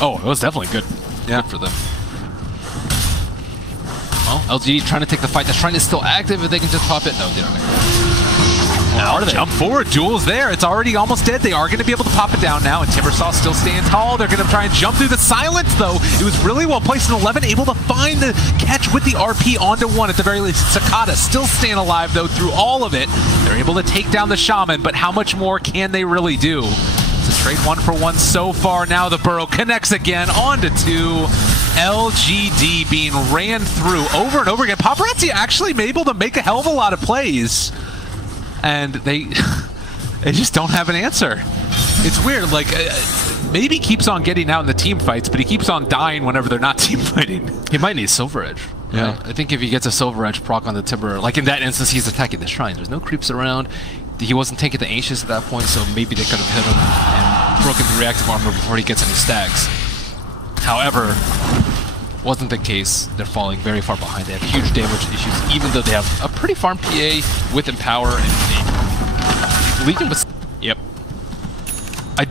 Oh, it was definitely good. Yeah. Good for them. Well, LGD trying to take the fight. The shrine is still active. If they can just pop it. No, they don't. Now, jump forward. Duel's there. It's already almost dead. They are going to be able to pop it down now, and Timbersaw still staying tall. They're going to try and jump through the silence, though. It was really well placed in 11, able to find the catch with the RP onto 1 at the very least. Sakata still staying alive, though, through all of it. They're able to take down the Shaman, but how much more can they really do? It's a straight 1-for-1 so far. Now the Burrow connects again onto 2. LGD being ran through over and over again. Paparazzi actually able to make a hell of a lot of plays, and they just don't have an answer. It's weird. Like maybe he keeps on getting out in the team fights, but he keeps on dying whenever they're not team fighting. He might need Silver Edge. Yeah. I think if he gets a Silver Edge proc on the Timber, like in that instance, he's attacking the Shrine. There's no creeps around. He wasn't taking the Ancients at that point, so maybe they could have hit him and broken the reactive armor before he gets any stacks. However, wasn't the case. They're falling very far behind. They have huge damage issues, even though they have a pretty farm PA with Empower and a Legion with... Yep. I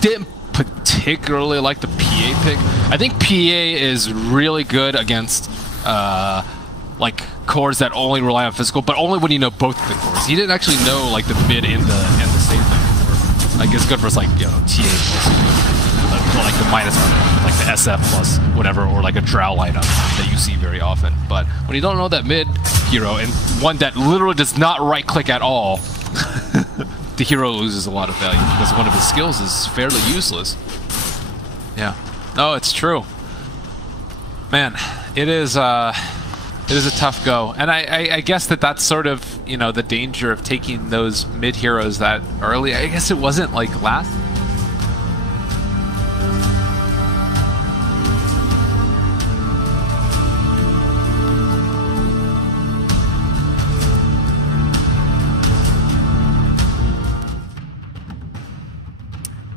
didn't particularly like the PA pick. I think PA is really good against like cores that only rely on physical, but only when you know both of the cores. He didn't actually know like the mid and the safe thing. Like it's good for like, you know, TA plus, like the minus like the SF plus whatever, or like a Drow lineup that you see very often. But when you don't know that mid hero and one that literally does not right click at all, the hero loses a lot of value because one of his skills is fairly useless. Yeah. No, it's true. Man, it is a tough go, and I guess that's sort of, you know, the danger of taking those mid heroes that early. I guess it wasn't like last.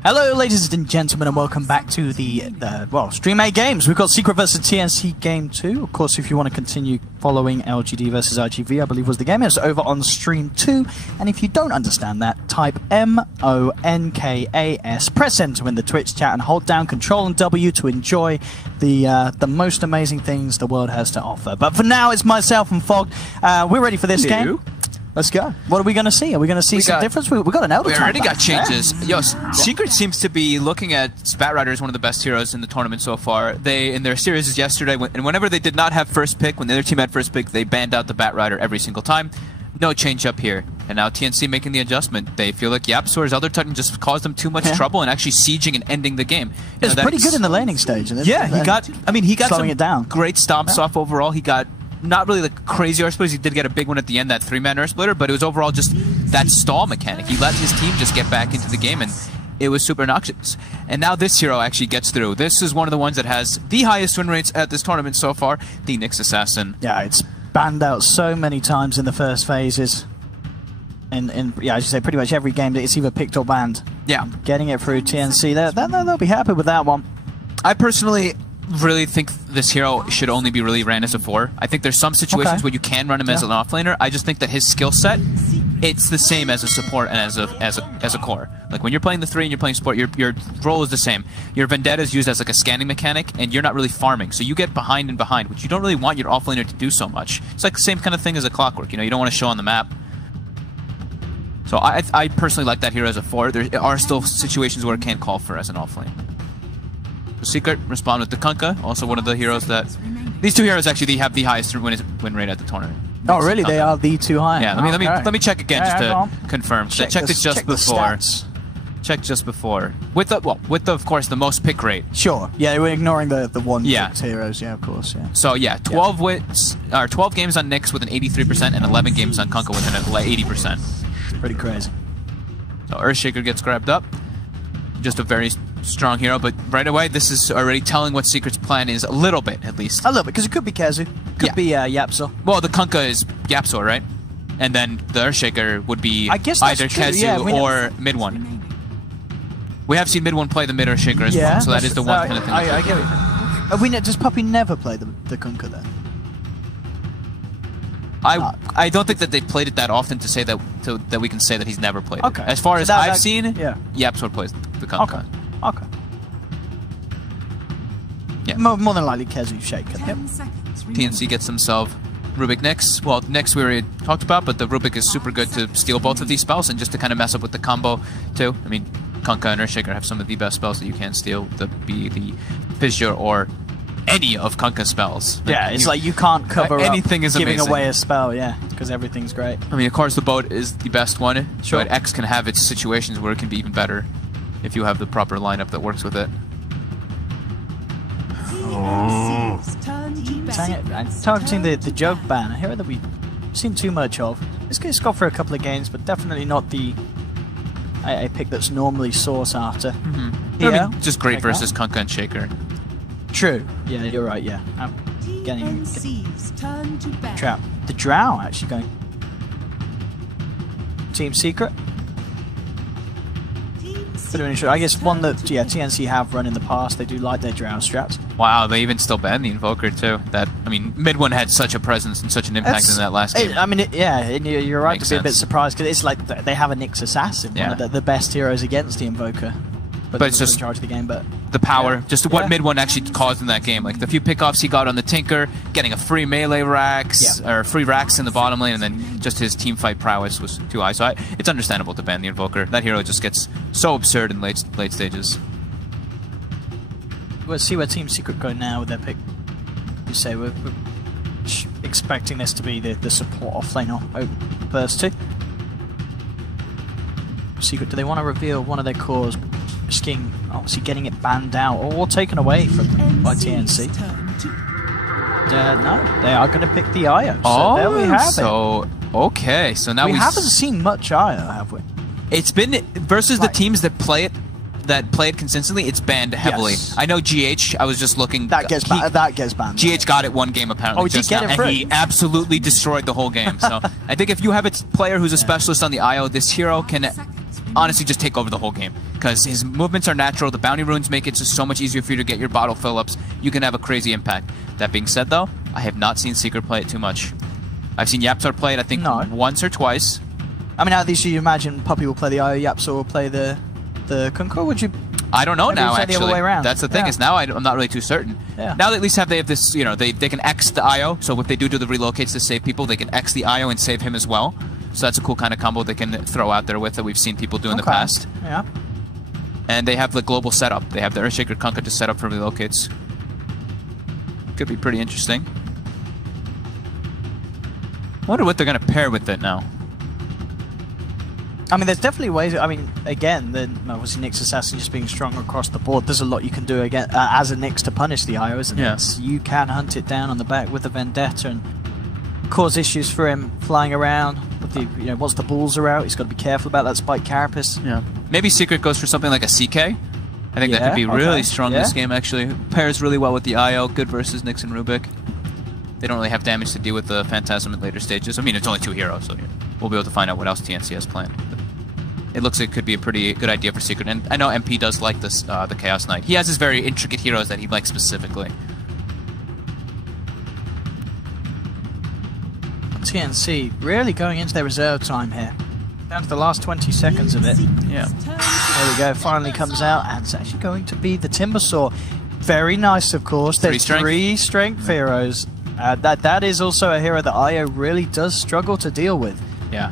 Hello, ladies and gentlemen, and welcome back to the Stream 8 games. We've got Secret vs TNC Game 2. Of course, if you want to continue following LGD versus IGV, I believe was the game. It's over on Stream 2. And if you don't understand that, type MONKAS, press enter in the Twitch chat, and hold down Control and W to enjoy the most amazing things the world has to offer. But for now, it's myself and Fog. We're ready for this game. Let's go. What are we going to see? Are we going to see some difference? We got an Elder. We already got back. changes. Yo, Secret seems to be looking at Spat Rider as one of the best heroes in the tournament so far. They, in their series yesterday, and whenever they did not have first pick, when the other team had first pick, they banned out the Bat Rider every single time. No change up here. And now TNC making the adjustment. They feel like YapzOr's Elder Titan just caused them too much trouble and actually sieging and ending the game. It's pretty good in the laning stage. Yeah, he got slowing it down. Great stomps off overall. He got not really the crazy Earth Splitters. He did get a big one at the end, that 3-man Earth Splitter, but it was overall just that stall mechanic. He let his team just get back into the game, and it was super noxious. And now this hero actually gets through. This is one of the ones that has the highest win rates at this tournament so far, the Nyx Assassin. Yeah, it's banned out so many times in the first phases. And yeah, as you say, pretty much every game that it's either picked or banned. Yeah. Getting it through TNC, they'll be happy with that one. I personally really think this hero should only be really ran as a 4. I think there's some situations where you can run him as an offlaner. I just think that his skill set, it's the same as a support and as a core. Like when you're playing the 3 and you're playing support, your role is the same. Your Vendetta is used as like a scanning mechanic, and you're not really farming, so you get behind and behind, which you don't really want your offlaner to do so much. It's like the same kind of thing as a Clockwork. You know, you don't want to show on the map. So I personally like that hero as a 4. There are still situations where it can call for as an offlane. Secret respond with the Kunkka, also one of the heroes that... These two heroes actually have the highest win rate at the tournament. Oh, really? They are the two high? Yeah, let me check again just to confirm. Checked it just before. Checked just before. With of course the most pick rate. Sure. Yeah, we're ignoring the one picked heroes. Yeah, of course. Yeah. So yeah, 12 wins, or 12 games on Nyx with an 83% and 11 games on Kunkka with an 80%. Pretty crazy. So Earthshaker gets grabbed up. Just a very strong hero, but right away this is already telling what Secret's plan is a little bit, at least. A little bit, because it could be Kazu, could be YapzOr. Well, the Kunkka is YapzOr, right? And then the Earthshaker would be either Kazu or mid one. We have seen mid one play the mid Earthshaker as well, so that is the one kind of thing. I get it. Does Puppy never play the Kunkka then? I don't think that they played it that often to say that we can say that he's never played it. Okay. As far as I've seen, YapzOr plays the Kunkka. Okay. Yeah. More than likely Kazu Shaker. Yep. TNC gets themselves Rubik Nyx. Well, Nyx we already talked about, but the Rubik is super good to steal both of these spells and just to kind of mess up with the combo too. I mean, Kunkka and Earthshaker have some of the best spells that you can steal, be the Fissure or any of Kunkka's spells. Yeah, it's like you can't cover anything is giving amazing. away a spell, because everything's great. I mean, of course, the boat is the best one, sure. But X can have its situations where it can be even better if you have the proper lineup that works with it. Targeting the Jug ban, a hero that we've seen too much of. This guy's got for a couple of games, but definitely not the a pick that's normally sought after. Yeah, I mean, just great versus Kunkka and Shaker. True. Yeah, you're right. Yeah, I'm getting trap. The Drow actually going. Team Secret. I guess one that TNC have run in the past. They do like their Drow straps. Wow, they even still banned the Invoker too. Mid one had such a presence and such an impact in that last game. You're right to be a bit surprised because it's like they have a Nyx Assassin, one of the best heroes against the Invoker. But it's just in charge of the game, but the power, just what mid one actually caused in that game. Like the few pickoffs he got on the Tinker, getting a free melee racks or free racks in the bottom lane, and then just his team fight prowess was too high. So it's understandable to ban the Invoker. That hero just gets so absurd in late stages. We'll see where Team Secret go now with their pick. You say we're expecting this to be the support offlane burst too. Secret, do they want to reveal one of their cores? Risking obviously getting it banned out or taken away from them by TNC. No, they are going to pick the IO. So there we have it. Okay, so now we haven't seen much IO, have we? It's been versus the teams that play it consistently. It's banned heavily. Yes. I know GH. I was just looking. That gets banned. GH got it one game apparently. Oh, he did get it and he absolutely destroyed the whole game. So I think if you have a player who's a specialist on the IO, this hero can honestly just take over the whole game because his movements are natural. The bounty runes make it just so much easier for you to get your bottle fill-ups. You can have a crazy impact. That being said, though, I have not seen Secret play it too much. I've seen Yapsar play it, I think, once or twice. I mean, at least you imagine Puppy will play the IO, Yapsar will play the Kunkka. Would you? I don't know now. Actually, the other way around. That's the thing is now I'm not really too certain. Yeah. Now they at least they have this. They can X the IO. So if they do the relocates to save people, they can X the IO and save him as well. So that's a cool kind of combo they can throw out there with that we've seen people do in the past. Yeah. And they have the global setup. They have the Earthshaker Kunkka to set up for relocates. Could be pretty interesting. Wonder what they're going to pair with it now. I mean, there's definitely ways. I mean, again, obviously Nyx Assassin just being strong across the board. There's a lot you can do again as a Nyx to punish the IO, isn't it? You can hunt it down on the back with the Vendetta and cause issues for him flying around. With the, once the balls are out, he's got to be careful about that Spike Carapace. Yeah. Maybe Secret goes for something like a CK. I think that could be really strong in this game, actually. Pairs really well with the IO. Good versus Nyx and Rubik. They don't really have damage to deal with the Phantasm at later stages. I mean, it's only 2 heroes, so we'll be able to find out what else TNC has planned. But it looks like it could be a pretty good idea for Secret. And I know MP does like this, the Chaos Knight. He has his very intricate heroes that he likes specifically. TNC really going into their reserve time here. Down to the last 20 seconds of it. Yeah. There we go. Finally comes out, and it's actually going to be the Timbersaw. Very nice, of course. There's 3 strength heroes. That is also a hero that IO really does struggle to deal with. Yeah.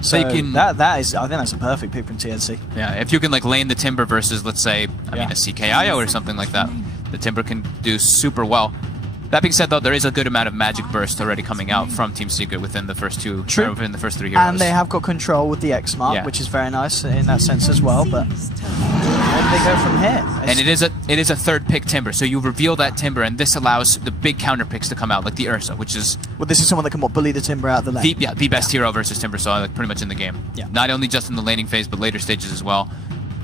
So that is, I think that's a perfect pick from TNC. Yeah, if you can like lane the Timber versus, let's say, I mean, a CKIO or something like that, the Timber can do super well. That being said, though, there is a good amount of magic burst already coming out from Team Secret within the first 2, within the first 3 heroes. And they have got control with the X Mark, which is very nice in that sense as well. But where do they go from here? And it is a 3rd pick Timber, so you reveal that Timber, and this allows the big counter picks to come out, like the Ursa, which is this is someone that can bully the Timber out of the lane. The best hero versus Timber, so like pretty much in the game. Yeah. Not only just in the laning phase, but later stages as well.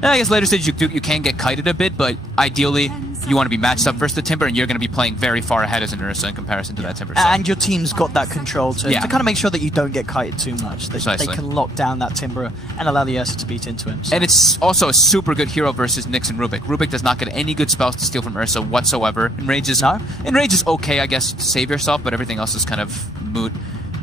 I guess later stages you can get kited a bit, but ideally you want to be matched up versus the Timber, and you're going to be playing very far ahead as an Ursa in comparison to that Timber. So. And your team's got that control to kind of make sure that you don't get kited too much. They can lock down that Timber and allow the Ursa to beat into him. So. And it's also a super good hero versus Nyx and Rubik. Rubik does not get any good spells to steal from Ursa whatsoever. Enrage is okay, I guess, to save yourself, but everything else is kind of moot.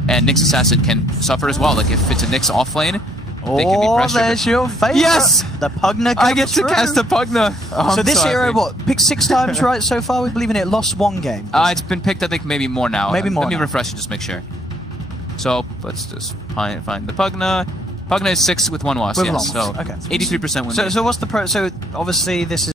And Nyx Assassin can suffer as well. Like if it's a Nyx off lane, they can be pressured. There's your favorite. Yes! The Pugna comes I get to cast a Pugna. So this hero, picked 6 times right so far? We believe in it. Lost 1 game. It's been picked, I think, maybe more now. Maybe more. Let me refresh and just make sure. So let's just find the Pugna. Pugna is 6 with 1 loss. Yes. So 83% win. So what's the pro? So obviously this is.